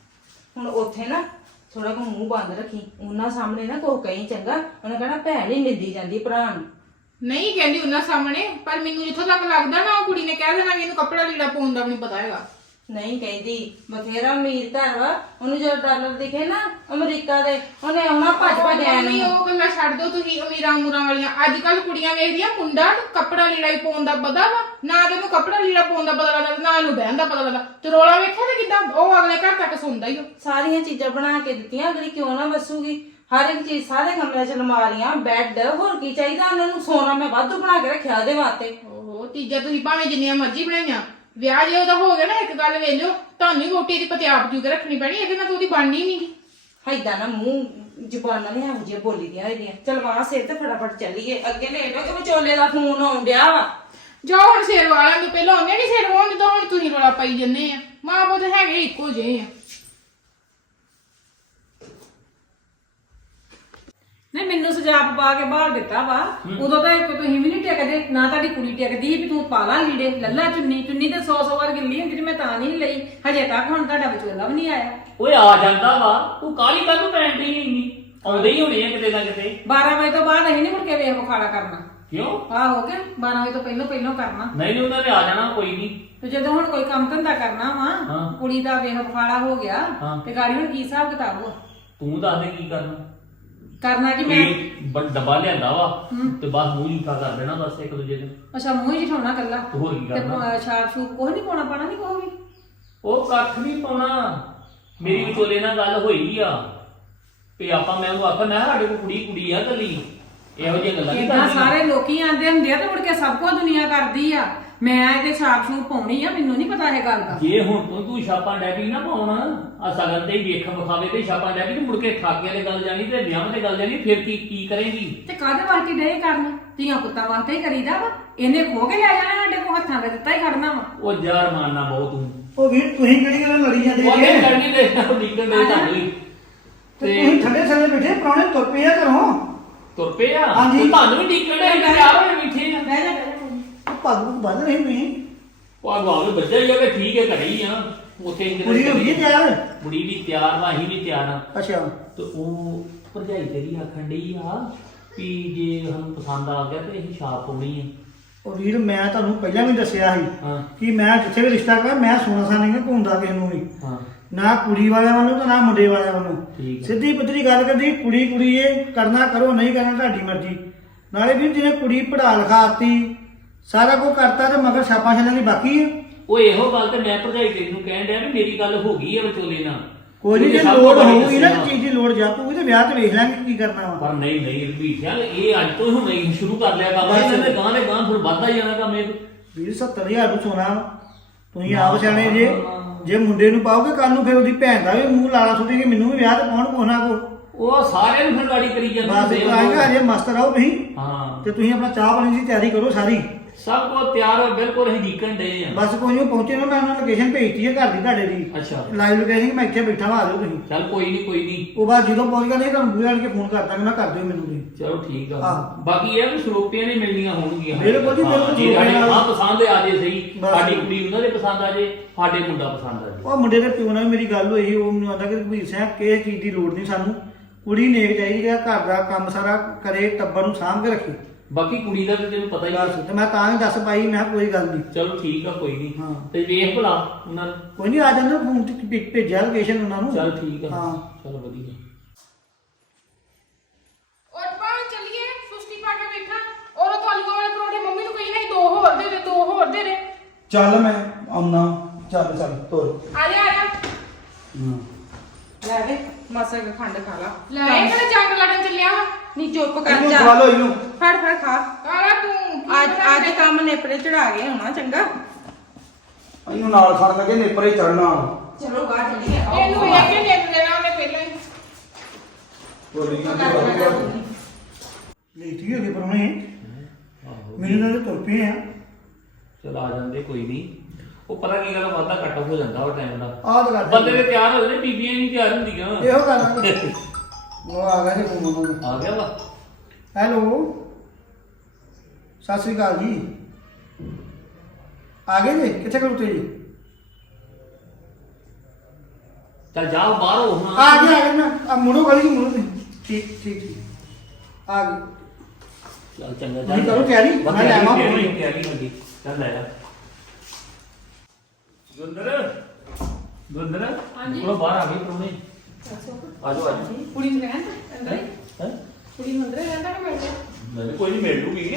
Speaker 1: ਹੁਣ ਉੱਥੇ ਨਾ ਥੋੜਾ ਕੁ ਮੂੰਹ ਬੰਦ ਰੱਖੀ। ਉਹਨਾਂ ਸਾਹਮਣੇ ਨਾ ਕੋਈ ਕਹੀਂ ਚੰਗਾ। ਉਹਨੇ ਕਹਿਣਾ ਭੈਣ ਹੀ ਨਿੰਦੀ ਜਾਂਦੀ ਭਰਾ ਨੂੰ।
Speaker 3: ਨਹੀਂ ਕਹਿੰਦੀ ਉਹਨਾਂ ਸਾਹਮਣੇ, ਪਰ ਮੈਨੂੰ ਜਿੱਥੋਂ ਤੱਕ ਲੱਗਦਾ ਨਾ ਉਹ ਕੁੜੀ ਨੇ ਕਹਿ ਦੇਣਾ ਵੀ ਇਹਨੂੰ ਕੱਪੜਾ ਲੀੜਾ ਪਾਉਣ ਦਾ ਵੀ ਨਹੀਂ ਪਤਾ ਹੈਗਾ।
Speaker 1: ਨਹੀਂ ਕਹਿੰਦੀ, ਬਥੇਰਾ ਅਮੀਰ ਘਰ ਵਾ। ਉਹਨੂੰ ਜਦੋਂ ਡਾਲਰ ਦਿਖੇ ਨਾ ਅਮਰੀਕਾ ਦੇ, ਉਹਨੇ ਆਉਣਾ ਭੱਜ ਆਇਆ।
Speaker 3: ਨਹੀਂ ਉਹ ਗੱਲਾਂ ਛੱਡ ਦਿਓ ਤੁਸੀਂ ਅਮੀਰਾਂ ਉਮਰਾਂ ਵਾਲੀਆਂ। ਅੱਜ ਕੱਲ ਕੁੜੀਆਂ ਵੇਖਦੀਆਂ ਮੁੰਡਾ ਕੱਪੜਾ ਲੀੜਾ ਹੀ ਪਾਉਣ ਦਾ ਪਤਾ ਵਾ ਨਾ। ਤੈਨੂੰ ਕੱਪੜਾ ਲੀੜਾ ਪਾਉਣ ਦਾ ਪਤਾ ਲੱਗਦਾ ਨਾ ਇਹਨੂੰ ਬਹਿਣ ਦਾ ਪਤਾ ਲੱਗਦਾ। ਤੇ ਰੋਲਾ ਵੇਖਿਆ ਤੇ ਕਿੱਦਾਂ ਉਹ ਅਗਲੇ ਘਰ ਤੱਕ ਸੁਣਦਾ ਹੀ।
Speaker 1: ਸਾਰੀਆਂ ਚੀਜ਼ਾਂ ਬਣਾ ਕੇ ਦਿੱਤੀਆਂ, ਅਗਲੀ ਕਿਉਂ ਨਾ ਵਸੂਗੀ। ਹਰ ਇੱਕ ਚੀਜ਼, ਸਾਰੇ ਕਮਰੇ 'ਚ ਅਲਮਾਰੀਆਂ, ਬੈੱਡ, ਹੋਰ ਕੀ ਚਾਹੀਦਾ ਉਹਨਾਂ ਨੂੰ। ਸੋਨਾ ਮੈਂ ਵਾਧੂ ਬਣਾ ਕੇ ਰੱਖਿਆ ਉਹਦੇ ਵਾਸਤੇ।
Speaker 3: ਓਹੋ ਚੀਜ਼ਾਂ ਤੁਸੀਂ ਭਾਵੇਂ ਜਿੰਨੀਆਂ ਮਰਜ਼ੀ ਬਣਾਈਆਂ, ਵਿਆਹ ਜੇ ਉਹਦਾ ਹੋ ਗਿਆ ਨਾ, ਇੱਕ ਗੱਲ ਵੇਖ ਲਿਓ ਤੁਹਾਨੂੰ ਹੀ ਰੋਟੀ ਦੀ ਪਤਿਆਪ ਜੂ ਕੇ ਰੱਖਣੀ ਪੈਣੀ। ਇਹਦੇ ਨਾਲ ਤਾਂ ਉਹਦੀ ਬਣਨੀ ਨਹੀਂਗੀ।
Speaker 1: ਹੈਦਾਂ ਨਾ ਮੂੰਹ ਜ਼ੁਬਾਨਾਂ ਨਹੀਂ ਇਹੋ ਜਿਹੀਆਂ ਬੋਲੀ ਦੀਆਂ ਇਹਦੀਆਂ। ਚਲਵਾ ਸਿਰ ਤੇ ਫਟਾਫਟ ਚੱਲੀਏ, ਅੱਗੇ ਲੇਟ ਹੋ ਕੇ ਵਿਚੋਲੇ ਦਾ ਫੋਨ ਆਉਣ ਡਿਆ ਵਾ।
Speaker 3: ਜਾਓ ਹੁਣ ਸਿਰ ਵਾਲਿਆਂ ਨੂੰ ਪਹਿਲਾਂ ਉਹਨੇ ਨਹੀਂ ਸਿਰ ਵਾਉਣ ਜਦੋਂ ਹੁਣ ਤੁਸੀਂ ਰੋਲਾ ਪਾਈ ਜੰਨੇ ਆ। ਮਾਂ ਪੁੱਤ ਹੈਗੇ ਇੱਕੋ ਜਿਹੇ ਆ।
Speaker 1: ਨਹੀਂ ਮੈਨੂੰ ਸਜਾਪ ਪਾ ਕੇ ਬਾਹਰ ਦਿੱਤਾ ਵਾ। ਉਦੋਂ ਤਾਂ ਤੁਸੀਂ ਵੀ ਨਹੀਂ ਟਿਕਦੇ, ਨਾ ਤੁਹਾਡੀ ਕੁੜੀ ਟਿਕਦੀ ਵੀ ਤੂੰ ਪਾ ਲਾ ਲੀੜੇ, ਲੱਲਾ ਚੁੰਨੀ ਤੇ 100 ਵਾਰ ਗਿੱਲੀ ਹੁੰਦੀ ਤੇ ਮੈਂ ਤਾਂ ਨਹੀਂ ਲਈ। ਹਜੇ ਤੱਕ ਹੁਣ ਤੁਹਾਡਾ ਵਿਚੋਲਾ ਵੀ ਨਹੀਂ ਆਇਆ।
Speaker 5: ਓਏ ਆ ਜਾਂਦਾ ਵਾ, ਤੂੰ ਕਾਲੀ ਕਾਹਨੂੰ ਪੈਣ ਡਈ ਇੰਨੀ? ਆਉਂਦੇ ਹੀ ਹੋਣੇ ਆ ਕਿਤੇ ਨਾ ਕਿਤੇ।
Speaker 1: 12 ਵਜੇ ਤੋਂ ਬਾਅਦ ਅਸੀਂ ਨਹੀਂ ਮੁੜ ਕੇ ਵੇਖ ਵਿਖਾਲਾ ਕਰਨਾ।
Speaker 5: ਕਿਉਂ?
Speaker 1: ਆਹ ਹੋ ਗਿਆ 12 ਵਜੇ ਤੋਂ ਪਹਿਲਾਂ ਕਰਨਾ।
Speaker 5: ਨਹੀਂ ਉਹਨਾਂ ਨੇ ਆ ਜਾਣਾ ਕੋਈ ਨਹੀਂ।
Speaker 1: ਤੇ ਜਦੋਂ ਹੁਣ ਕੋਈ ਕੰਮ ਧੰਦਾ ਕਰਨਾ ਵਾ, ਕੁੜੀ ਦਾ ਵੇਖ ਵਿਖਾਲਾ ਹੋ ਗਿਆ ਤੇ ਗਾੜੀ ਹੁਣ ਕੀ ਹਿਸਾਬ ਕਿਤਾਬ ਵਾ?
Speaker 5: ਤੂੰ ਦੱਸ ਦੇ ਕੀ ਕਰਨਾ
Speaker 1: ਕਿ ਮੈਂ
Speaker 5: ਡੱਬਾ ਲਿਆਂਦਾ ਵਾ ਤੇ ਬਸ ਮੂੰਹ ਝੂਠਾ ਕਰ ਦੇਣਾ ਬਸ ਇੱਕ ਦੂਜੇ ਨੂੰ।
Speaker 1: ਅੱਛਾ ਮੂੰਹ ਹੀ ਜਿਠਾਉਣਾ ਕੱਲਾ
Speaker 5: ਤੇ ਹੋਰ ਕੀ ਕਰਨਾ?
Speaker 1: ਤੇ ਛਾਪ ਛੂਪ ਕੁਝ ਨਹੀਂ ਪਾਉਣਾ ਨਹੀਂ ਕੋਈ ਵੀ।
Speaker 5: ਉਹ ਕੱਖ ਨਹੀਂ ਪਾਉਣਾ। ਮੇਰੀ ਵਿਚੋਲੇ ਨਾਲ ਗੱਲ ਹੋਈ ਆ ਵੀ ਆਪਾਂ ਮੈਂ ਉਹਨੂੰ ਆਖਿਆ ਮੈਂ ਸਾਡੇ ਕੋਲ ਕੁੜੀ ਆ ਕੱਲੀ। ਇਹੋ ਜਿਹੀਆਂ ਗੱਲਾਂ ਨਹੀਂ
Speaker 1: ਕਰਨੀਆਂ। ਸਾਰੇ ਲੋਕੀ ਆਂਦੇ ਹੁੰਦੇ ਆ ਤੇ ਮੁੜ ਕੇ ਸਭ ਕੁਝ ਦੁਨੀਆ ਕਰਦੀ ਆ। ਮੈਂ ਇਹਦੇ ਛਾਪ ਛੂਪ ਪਾਉਣੀ ਆ, ਮੈਨੂੰ ਨਹੀਂ ਪਤਾ ਇਹ ਗੱਲ ਦਾ।
Speaker 5: ਜੇ ਹੁਣ ਤੂੰ ਛਾਪਾਂ ਡੈਬੀ ਨਾ ਪਾਉਣਾ ਆ ਸਗਨ ਤੇ ਹੀ ਵੇਖ ਵਿਖਾਵੇ ਤੇ ਛਾਪਾਂ ਡੈਬੀ ਤੇ ਮੁੜ ਕੇ ਠਾਕੇ ਵਾਲੇ ਗੱਲ ਜਾਣੀ ਤੇ ਵਿਆਹ ਵਾਲੇ ਗੱਲ ਜਾਣੀ, ਫਿਰ ਕੀ ਕਰੇਂਗੀ?
Speaker 1: ਤੇ ਕਾਹਦੇ ਵਾਸਤੇ ਡੇ ਕਰਨ? ਧੀਆਂ ਪੁੱਤਾਂ ਵਾਸਤੇ ਹੀ ਕਰੀਦਾ ਵਾ। ਇਹਨੇ ਖੋ ਕੇ ਲੈ ਜਾਣਾ ਸਾਡੇ ਕੋਲ, ਹੱਥਾਂ ਦੇ ਦਿੱਤਾ ਹੀ ਖੜਨਾ ਵਾ।
Speaker 5: ਉਹ ਯਾਰ ਮਾਨਣਾ ਬਹੁਤ ਤੂੰ।
Speaker 6: ਉਹ ਵੀਰ ਤੁਸੀਂ ਕਿਹੜੀ ਗੱਲ ਲੜੀ ਜਾਂਦੇ
Speaker 5: ਉਹ
Speaker 6: ਜੇ?
Speaker 5: ਨਹੀਂ ਕਰਨੀ ਦੇ ਨਿਕਲ ਦੇ ਤੁਹਾਨੂੰ ਹੀ।
Speaker 6: ਤੇ ਤੁਸੀਂ ਠੰਡੇ ਥੱਲੇ ਬੈਠੇ ਪ੍ਰਾਹੁਣੇ ਤੁਰ ਪਏ ਆ ਘਰੋਂ।
Speaker 5: ਤੁਰ ਪਏ ਆ?
Speaker 6: ਹਾਂਜੀ।
Speaker 5: ਉਹ ਤੁਹਾਨੂੰ ਵੀ ਨਿਕਲ ਦੇ ਤਿਆਰ ਹੋਏ ਬੈਠੇ ਆ।
Speaker 1: ਬਹਿ ਜਾ
Speaker 6: ਉਹ ਪੱਗ ਨੂੰ ਬੰਨ ਰਹੀ ਤੁਸੀਂ।
Speaker 5: ਉਹ ਆਗਵਾ ਵੀ ਬੱਜਾ ਹੀ ਆ ਕਿ ਠੀਕ ਹੈ ਘਰੇ ਹੀ ਆ ਉੱਥੇ
Speaker 6: ਕੁੜੀ ਹੋ ਗਈ ਤਿਆਰ?
Speaker 5: ਕੁੜੀ ਵੀ ਤਿਆਰ ਵਾ, ਅਸੀਂ ਵੀ ਤਿਆਰ ਆ।
Speaker 6: ਅੱਛਾ
Speaker 5: ਤੇ ਉਹ ਭਰਜਾਈ ਤੇਰੀ ਆਖਣ ਡਈ ਆ ਵੀ ਜੇ ਸਾਨੂੰ ਪਸੰਦ ਆ ਗਿਆ ਤੇ ਅਸੀਂ ਛਾਪ ਪਾਉਣੀ ਆ।
Speaker 6: ਉਹ ਵੀਰ ਮੈਂ ਤੁਹਾਨੂੰ ਪਹਿਲਾਂ ਵੀ ਦੱਸਿਆ ਸੀ
Speaker 5: ਹਾਂ
Speaker 6: ਕਿ ਮੈਂ ਜਿੱਥੇ ਵੀ ਰਿਸ਼ਤਾ ਕਰਾਂ ਮੈਂ ਸੋਨਾ ਸਾ ਨਹੀਂ ਘੁੰਮਦਾ ਕਿਸੇ ਨੂੰ ਵੀ,
Speaker 5: ਹਾਂ
Speaker 6: ਨਾ ਕੁੜੀ ਵਾਲਿਆਂ ਵੱਲੋਂ ਤੇ ਨਾ ਮੁੰਡੇ ਵਾਲਿਆਂ ਵੱਲੋਂ।
Speaker 5: ਠੀਕ ਹੈ।
Speaker 6: ਸਿੱਧੀ ਪੱਧਰੀ ਗੱਲ ਕਰਦੀ, ਕੁੜੀ ਇਹ ਕਰਨਾ ਕਰੋ, ਨਹੀਂ ਕਰਨਾ ਤੁਹਾਡੀ ਮਰਜ਼ੀ। ਨਾਲੇ ਵੀਰ ਜਿਹਨੇ ਕੁੜੀ ਪੜ੍ਹਾ ਲਿਖਾਤੀ ਸਾਰਾ ਕੁਝ ਕਰਤਾ ਤੇ ਮਗਰ ਛਾਪਾਂ ਛੱਲਣ ਦੀ ਬਾਕੀ ਆ।
Speaker 5: ਉਹ ਇਹੋ ਗੱਲ ਤੇ ਮੈਂ ਭਰਜਾਈ ਤੇਰੀ ਨੂੰ ਕਹਿਣ ਡਿਆ ਵੀ ਮੇਰੀ ਗੱਲ ਹੋ ਗਈ ਆ ਵਿਚੋਲੇ ਨਾਲ।
Speaker 6: ਕੋਈ ਨਹੀਂ, ਜੇ
Speaker 5: ਸਭ
Speaker 6: ਲੋੜ
Speaker 5: ਕੁਝ
Speaker 6: ਹੋਊਗੀ ਨਾ
Speaker 5: ਦੱਸਿਆ।
Speaker 6: ਚੀਜ਼ ਦੀ ਲੋੜ ਜਾਪੂਗੀ ਤੇ ਵਿਆਹ ਤੇ ਵੇਖ ਲਾਂਗੇ ਕੀ ਕਰਨਾ ਵਾ।
Speaker 5: ਪਰ ਨਹੀਂ ਰਵੀਸ਼ਾ ਇਹ ਅੱਜ ਤੋਂ ਹੀ ਹੁਣ ਨਹੀਂ ਸ਼ੁਰੂ ਕਰ ਲਿਆ ਕੰਮ। ਇਹਨਾਂ ਦੇ ਗਾਂ ਦੇ ਗਾਂ ਫਿਰ ਵੱਧਦਾ ਹੀ ਜਾਣਾ ਕੰਮ ਇਹ।
Speaker 6: ਵੀਰ 70,000 ਨੂੰ ਸੋਨਾ ਵਾ। ਤੁਸੀਂ ਆਪ ਸਿਆਣੇ ਜੇ ਮੁੰਡੇ ਨੂੰ ਪਾਓਗੇ ਕੱਲ ਨੂੰ ਫਿਰ ਉਹਦੀ ਭੈਣ ਦਾ ਵੀ ਮੂੰਹ ਲਾਲਾ ਸੁੱਟੇਗੀ, ਮੈਨੂੰ ਵੀ ਵਿਆਹ ਤੇ ਪਾਉਣ ਕੋਨਾ ਕੋ।
Speaker 5: ਉਹ ਸਾਰਿਆਂ ਨੂੰ ਫਿਰ ਗਾੜੀ ਕਰੀ
Speaker 6: ਬਸ
Speaker 5: ਜਾਂਦੇ
Speaker 6: ਆਏਗਾ, ਅਜੇ ਮਸਤ ਰਹੋ ਤੁਸੀਂ।
Speaker 5: ਹਾਂ
Speaker 6: ਤੇ ਤੁਸੀਂ ਆਪਣਾ ਚਾਹ ਪਾਣੀ ਦੀ ਤਿਆਰੀ ਕਰੋ ਸਾਰੀ।
Speaker 5: ਸਭ ਕੁਝ ਤਿਆਰ ਹੋ ਬਿਲਕੁਲ ਅਸੀਂ ਡੀਕਣ ਡਏ ਆ।
Speaker 6: ਬਸ ਕੋਈ ਨਹੀਂ ਪਹੁੰਚੇ ਨਾ, ਮੈਂ ਉਹਨਾਂ ਲੋਕੇਸ਼ਨ ਭੇਜਤੀ ਹੈ ਘਰ ਦੀ ਤੁਹਾਡੇ ਦੀ।
Speaker 5: ਅੱਛਾ
Speaker 6: ਲਾਈਵ ਲੋਕੇਸ਼ਨ ਕਿ ਮੈਂ ਇੱਥੇ ਬੈਠਾ ਵਾ, ਆ ਜਾਓ ਤੁਸੀਂ।
Speaker 5: ਚੱਲ ਕੋਈ ਨਹੀਂ
Speaker 6: ਉਹ ਬਾਅਦ ਜਦੋਂ ਪਹੁੰਚ ਗਿਆ ਨਹੀਂ ਤੁਹਾਨੂੰ ਬੂਹੇ ਆਣ ਕੇ ਫੋਨ ਕਰ ਦਾਂਗਾ, ਨਾ ਕਰ ਦਿਓ ਮੈਨੂੰ ਤੁਸੀਂ।
Speaker 5: ਚਲੋ ਠੀਕ ਆ।
Speaker 6: ਹਾਂ।
Speaker 5: ਬਾਕੀ ਇਹ ਵੀ ਸਰੋਪੀਆਂ ਨਹੀਂ ਮਿਲਣੀਆਂ ਹੋਣਗੀਆਂ।
Speaker 6: ਬਿਲਕੁਲ ਜੀ, ਬਿਲਕੁਲ।
Speaker 5: ਜੇ ਸਾਡੀ ਮਾਂ ਪਸੰਦ ਆ ਜੇ ਸਹੀ,
Speaker 6: ਬਸ।
Speaker 5: ਸਾਡੀ ਕੁੜੀ ਉਹਨਾਂ ਦੇ ਪਸੰਦ ਆ ਜੇ, ਸਾਡੇ ਮੁੰਡਾ ਪਸੰਦ ਆ ਜੇ।
Speaker 6: ਉਹ ਮੁੰਡੇ ਦੇ ਪਿਓ ਨਾਲ ਵੀ ਮੇਰੀ ਗੱਲ ਹੋਈ, ਉਹ ਮੈਨੂੰ ਆਂਦਾ ਕਿ ਰਘਬੀਰ ਸਿੰਘ ਕਿਸੇ ਚੀਜ਼ ਦੀ ਲੋੜ ਨਹੀਂ ਸਾਨੂੰ, ਕੁੜੀ ਨੇਕ ਚਾਹੀਦੀ ਹੈ, ਘਰ ਦਾ ਕੰਮ ਸਾਰਾ ਕਰੇ, ਟੱਬਰ ਨੂੰ ਸਾਂਭ ਕੇ ਰੱਖੇ।
Speaker 5: ਬਾਕੀ ਕੁੜੀ ਦਾ ਤੇ ਤੈਨੂੰ ਪਤਾ ਹੀ ਆ।
Speaker 6: ਬਸ ਤੇ ਮੈਂ ਤਾਂ ਹੀ ਦੱਸ ਪਾਈ, ਮੈਂ ਕਿਹਾ ਕੋਈ ਗੱਲ ਨਹੀਂ।
Speaker 5: ਚਲੋ ਠੀਕ ਆ ਕੋਈ ਨਹੀਂ।
Speaker 6: ਹਾਂ।
Speaker 5: ਤੇ ਵੇਖ ਭਲਾ ਉਹਨਾਂ ਨੂੰ।
Speaker 6: ਕੋਈ ਨਹੀਂ, ਆ ਜਾਂਦਾ ਫੋਨ ਤੇ ਭੇਜਿਆ ਲੋਕੇਸ਼ਨ ਉਹਨਾਂ ਨੂੰ।
Speaker 5: ਚੱਲ ਠੀਕ ਆ।
Speaker 6: ਹਾਂ।
Speaker 5: ਚਲੋ ਵਧੀਆ।
Speaker 3: ਔਰ ਪਾਣ ਚੱਲੀਏ ਸੁਸਤੀ ਪਾ ਕੇ ਵੇਖਾਂ। ਔਰ ਉਹ ਆਲੂਆਂ ਵਾਲੇ ਪਰੌਂਠੇ ਮੰਮੀ ਨੂੰ ਕਹੀ ਨਹੀਂ, 2 ਹੋਰ ਦੇ ਦੇ, 2 ਹੋਰ ਦੇ ਦੇ।
Speaker 4: ਚੱਲ ਮੈਂ ਆਉਣਾ, ਚੱਲ ਤੋਰ।
Speaker 3: ਆ ਜਾ
Speaker 4: ਹਾਂ
Speaker 1: ਲੈ ਵੇ ਮਾਸਾ ਕੁ ਖੰਡ ਖਾ ਲਾ।
Speaker 3: ਲੈ ਇਹ ਕਿਹੜਾ ਜੰਗ ਲੜਨ ਚੱਲਿਆ ਵਾ?
Speaker 1: ਨਹੀਂ ਚੁੱਪ ਕਰ
Speaker 4: ਇਹਨੂੰ
Speaker 1: ਜਾ।
Speaker 4: ਖਵਾ ਲਓ ਇਹਨੂੰ।
Speaker 1: ਫੜ ਖਾ।
Speaker 3: ਆਲਾ ਤੂੰ
Speaker 1: ਅੱਜ ਕੰਮ ਨੇਪਰੇ ਚੜਾ ਗਏ ਹੋਣਾ, ਚੰਗਾ।
Speaker 4: ਇਹਨੂੰ ਨਾਲ ਖੜਨ ਲੱਗੇ ਨੇਪਰੇ ਚੜਨਾ।
Speaker 1: ਚਲੋ ਬਾਹਰ ਚੱਲੀਏ।
Speaker 3: ਇਹਨੂੰ ਵੇਖ ਕੇ ਨਿੰਮ ਲੈਣਾ ਉਹਨੇ ਪਹਿਲਾਂ ਹੀ।
Speaker 4: ਬੋਲੀਆਂ ਦੀ ਗੱਲ ਕਰ।
Speaker 6: ਲੇਟੀ ਹੋ ਗਏ ਪਰੋਣੇ, ਮੇਰੇ ਨਾਲ ਤੁਰ ਪਏ ਆ।
Speaker 5: ਚਲ ਆ ਜਾਂਦੇ ਕੋਈ ਨਹੀਂ। ਉਹ ਪਤਾ ਕੀ ਗੱਲ, ਵਾਧਾ ਕੱਟ ਹੋ ਜਾਂਦਾ ਉਹ ਟਾਈਮ ਦਾ।
Speaker 6: ਆਹ ਤਾਂ ਗੱਲ
Speaker 5: ਬੰਦੇ ਦੇ ਤਿਆਰ ਹੋ ਜਾਂਦੇ, ਬੀਬੀਆਂ ਨਹੀਂ ਤਿਆਰ ਹੁੰਦੀਆਂ।
Speaker 6: ਇਹੋ ਗੱਲ ਆ। ਉਹ ਆ ਗਿਆ ਜੀ ਫੋਨ ਉਹਨਾਂ ਦਾ।
Speaker 5: ਆ ਗਿਆ ਵਾ।
Speaker 6: ਹੈਲੋ, ਸਤਿ ਸ੍ਰੀ ਅਕਾਲ ਜੀ। ਆ ਗਏ ਜੀ, ਕਿੱਥੇ ਖਲੋਤੇ ਜੀ?
Speaker 5: ਚੱਲ ਜਾ ਬਾਹਰ ਹੋ ਹੁਣ।
Speaker 6: ਆ ਗਏ ਨਾ, ਆ ਮੁੜੋ ਗਲੀ ਮੁੜੋ ਤੁਸੀਂ। ਠੀਕ ਆ ਗਏ।
Speaker 5: ਚੱਲ ਚੰਗਾ
Speaker 6: ਤੁਸੀਂ ਕਰੋ ਤਿਆਰੀ, ਮੈਂ ਲੈ ਆਵਾਂ
Speaker 5: ਤਿਆਰੀ
Speaker 6: ਪਰੌਣੇ।
Speaker 5: ਤਿਆਰੀ ਹੁੰਦੀ। ਚੱਲ ਲੈ ਆ ਗੁੰਦਰ।
Speaker 3: ਹਾਂਜੀ।
Speaker 5: ਉਹ ਬਾਹਰ ਆ ਗਏ ਪਰੋਣੇ। ਆਜੋ ਆਜੋ।
Speaker 3: ਕੁੜੀ ਨੂੰ ਰਹਿਣ ਦੇ ਅੰਦਰ ਹੀ।
Speaker 5: ਹੈ
Speaker 3: ਕੁੜੀ ਨੂੰ ਅੰਦਰ ਹੀ ਰਹਿਣ ਦਾ ਕਿ ਮਿਲ ਜਾ?
Speaker 5: ਮੈਂ ਕੋਈ ਨਹੀਂ ਮਿਲ ਲੂਗੀ।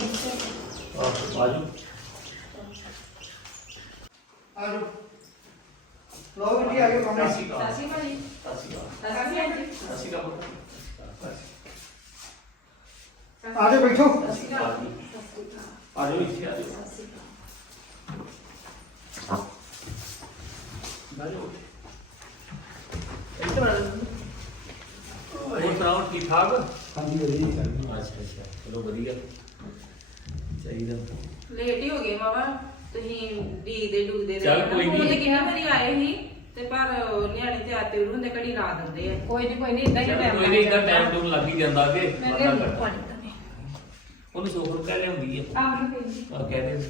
Speaker 5: ਆਜੋ।
Speaker 6: ਆ ਜਾਓ। ਲੋ ਗੱਡੀ ਆ ਗਏ ਕਮਰੇ।
Speaker 5: ਸਤਿ ਸ਼੍ਰੀ ਅਕਾਲ।
Speaker 3: ਸਾਸੀ ਭਾਜੀ।
Speaker 5: ਸਤਿ ਸ਼੍ਰੀ ਅਕਾਲ।
Speaker 3: ਸਾਸੀ ਆਂਟੀ।
Speaker 5: ਸਤਿ ਸ਼੍ਰੀ ਅਕਾਲ।
Speaker 6: ਆ ਜਾਓ ਬੈਠੋ।
Speaker 5: ਆਜੋ ਇੱਥੇ ਆਜੋ। ਆਜੋ। ਇੱਧਰ ਆ ਜਾਓ। ਹੋਰ ਸੁਣਾਓ ਠੀਕ ਠਾਕ?
Speaker 4: ਹਾਂਜੀ ਵਧੀਆ ਜੀ ਕਰਨੀ।
Speaker 5: ਅੱਛਾ ਚਲੋ ਵਧੀਆ ਚਾਹੀਦਾ।
Speaker 1: ਲੇਟ ਹੀ ਹੋ ਗਏ ਮਾਵਾ, ਤੁਸੀਂ ਡੀਕਦੇ
Speaker 5: ਚੱਲ ਕੋਈ ਨੀ।
Speaker 1: ਉਹਨੇ ਕਿੰਨਾ ਵਾਰੀ ਆਏ ਸੀ ਤੇ ਪਰ ਨਿਆਣੇ ਤੇ ਆਤੇ ਹੁੰਦੇ ਘੜੀ ਲਾ ਦਿੰਦੇ ਆ।
Speaker 3: ਕੋਈ ਨਹੀਂ ਇਦਾਂ ਹੀ
Speaker 5: ਚੱਲ
Speaker 3: ਟਾਈਮ
Speaker 5: ਕੋਈ ਨਹੀਂ, ਇਦਾਂ ਟਾਈਮ ਟੂਮ ਲੱਗ ਹੀ ਜਾਂਦਾ ਅੱਗੇ।
Speaker 3: ਮੈਂ
Speaker 5: ਵਾਧਾ
Speaker 3: ਲੈ
Speaker 5: ਘੱਟ।
Speaker 3: ਪਾਣੀ ਤਾਂ
Speaker 5: ਉਹਨੂੰ ਸੋਫਰ ਕਹਿ ਲਿਆਉਂਦੀ ਹੈ।
Speaker 3: ਆਹ ਨਹੀਂ ਪਈ।
Speaker 5: ਆ ਕਹਿ ਦੇ।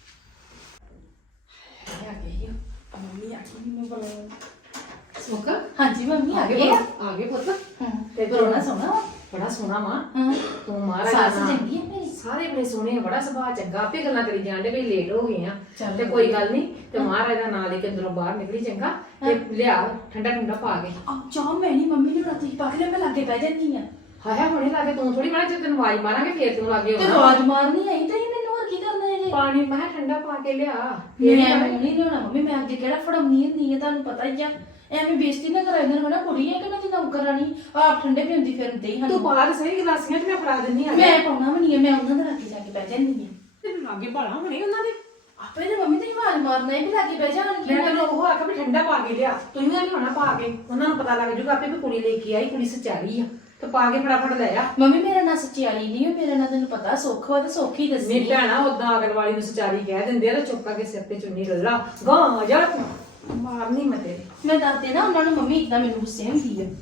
Speaker 3: ਆ ਗਈ ਆ ਮੰਮੀ, ਆ ਗਈ ਮੈਂ ਬੁਲਾਇਆ।
Speaker 2: ਸੁੱਕ ਹਾਂਜੀ ਮੰਮੀ ਆ ਗਏ
Speaker 7: ਆ ਗਏ ਪੁੱਤ
Speaker 2: ਤੇ ਪਰੋਣਾ ਸੋਹਣਾ ਵਾ।
Speaker 7: ਬੜਾ ਸੋਹਣਾ ਵਾ
Speaker 2: ਹਾਂ
Speaker 7: ਤੂੰ ਮਹਾਰਾਜ
Speaker 2: ਸੱਸ
Speaker 7: ਦਾ ਨਾਂ-
Speaker 2: ਚੰਗੀ ਹੈ ਮੇਰੀ।
Speaker 7: ਸਾਰੇ ਬੜੇ ਸੋਹਣੇ ਆ, ਬੜਾ ਸੁਭਾਅ ਚੰਗਾ। ਆਪੇ ਗੱਲਾਂ ਕਰੀ ਜਾਂਦੇ ਵੀ ਲੇਟ ਹੋ ਗਏ ਆ
Speaker 2: ਚੱਲ
Speaker 7: ਤੇ ਕੋਈ ਗੱਲ ਨਹੀਂ, ਤੇ ਮਹਾਰਾਜ ਦਾ ਨਾਂ ਲੈ ਕੇ ਅੰਦਰੋਂ ਬਾਹਰ ਨਿਕਲੀ ਚੰਗਾ ਤੇ ਲਿਆ ਠੰਡਾ ਠੰਡਾ ਪਾ ਕੇ।
Speaker 2: ਆ ਚਾਹ ਮੈਂ ਨਹੀਂ ਮੰਮੀ ਨੂੰ ਰਾਤੀ ਪਾ ਕੇ ਲੈ, ਮੈਂ ਲਾਗੇ ਬਹਿ ਜਾਂਦੀ ਆ।
Speaker 7: ਹਾਇਆ ਹੁਣੇ ਲਾਗੇ ਤੂੰ ਥੋੜੀ ਬਣਾ, ਜੇ ਤੈਨੂੰ ਆਵਾਜ਼ ਮਾਰਾਂਗੇ ਫੇਰ ਤੂੰ ਲਾਗੇ
Speaker 2: ਤੇ
Speaker 7: ਹੋਣਾ।
Speaker 2: ਆਵਾਜ਼ ਮਾਰਨੀ ਆਈ ਤੇ ਮੈਨੂੰ ਹੋਰ ਕੀ ਕਰਨਾ ਹੈ ਜੀ?
Speaker 7: ਪਾਣੀ ਮੈਂ ਕਿਹਾ ਠੰਡਾ ਪਾ ਕੇ ਲਿਆ
Speaker 2: ਮੈਂ
Speaker 7: ਫੇਰ
Speaker 2: ਨਹੀਂ ਲਿਆਉਣਾ ਮੰਮੀ, ਮੈਂ ਅੱਗੇ ਕਿਹੜਾ ਫੜਮਨੀ ਹੁੰਦੀ ਹੈ, ਤੁਹਾਨੂੰ ਪਤਾ ਹੀ ਆ। ਐਵੇਂ ਬੇਇੱਜ਼ਤੀ ਨਾ ਕਰਾਈ ਇਹਨਾਂ ਨੂੰ, ਕੁੜੀ ਹੈ ਕਿ ਉਹਨਾਂ ਦੀ ਨੌਕਰਾਨੀ ਆਪ ਠੰਡੇ ਪੀਂਦੀ ਫਿਰਦੇ ਹੀ
Speaker 7: ਤੂੰ
Speaker 2: ਹਨ।
Speaker 7: ਬਾਹਰ ਸਹੀ ਗਲਾਸੀਆਂ ਚ ਮੈਂ ਫੜਾ ਦਿੰਨੀ ਆ।
Speaker 2: ਮੈਂ ਪਾਉਣਾ ਵੀ ਨਹੀਂ ਹੈ, ਮੈਂ ਉਹਨਾਂ ਦੇ ਲਾਗੇ ਜਾ ਕੇ ਬਹਿ ਜਾਂਦੀ ਆ।
Speaker 7: ਤੈਨੂੰ ਲਾਗੇ ਭਾਲਾ ਹੋਣੇ ਉਹਨਾਂ ਦੇ।
Speaker 2: ਆਪੇ ਤੇ ਮੰਮੀ ਤੇ ਆਵਾਜ਼ ਮਾਰਨਾ ਹੈ ਵੀ ਲਾਗੇ ਬਹਿ ਜਾਣਗੇ।
Speaker 7: ਮੈਂ ਤੈਨੂੰ ਉਹ ਆਖਿਆ ਵੀ ਠੰਡਾ ਪਾ ਕੇ ਲਿਆ, ਤੂੰ ਵੀ ਲਿਆਉਣਾ ਪਾ ਕੇ। ਉਹਨਾਂ ਨੂੰ ਪਤਾ ਲੱਗ ਜੂਗਾ ਆਪੇ ਵੀ ਕੁੜੀ ਲੈ ਕੇ ਆਈ, ਕੁੜੀ ਸੱਚਾਰੀ ਆ, ਤੇ ਪਾ ਕੇ ਫਟਾਫਟ ਲੈ ਆ।
Speaker 2: ਮੰਮੀ ਮੇਰਾ ਨਾਂ ਸੱਚਿਆਰੀ ਨਹੀਂ ਹੈ, ਮੇਰਾ ਨਾਂ ਤੈਨੂੰ ਪਤਾ ਸੁੱਖ ਵਾ ਤੇ ਸੁੱਖ ਹੀ ਦੱਸੀ
Speaker 7: ਨਹੀਂ ਭੈਣਾ, ਉਦਾਂ ਅਗਰ ਵਾਲੀ ਨੂੰ ਸਚਾਰੀ ਕਹਿ ਦਿੰਦੇ ਆ ਤਾਂ ਚੁੱਪ ਕਰਕੇ ਸਿਰ ਤੇ ਚੁੰਨੀ ਲੱਲਾ ਗਾਂ ਜਾ ਮਾਰਨੀ ਮੈਂ ਤੇਰੇ।
Speaker 2: ਮੈਂ ਦੱਸਦੇ ਨਾ ਉਹਨਾਂ ਨੂੰ ਮੰਮੀ ਇਦਾਂ ਮੈਨੂੰ ਗੁੱਸੇ ਹੁੰਦੀ ਹੈ।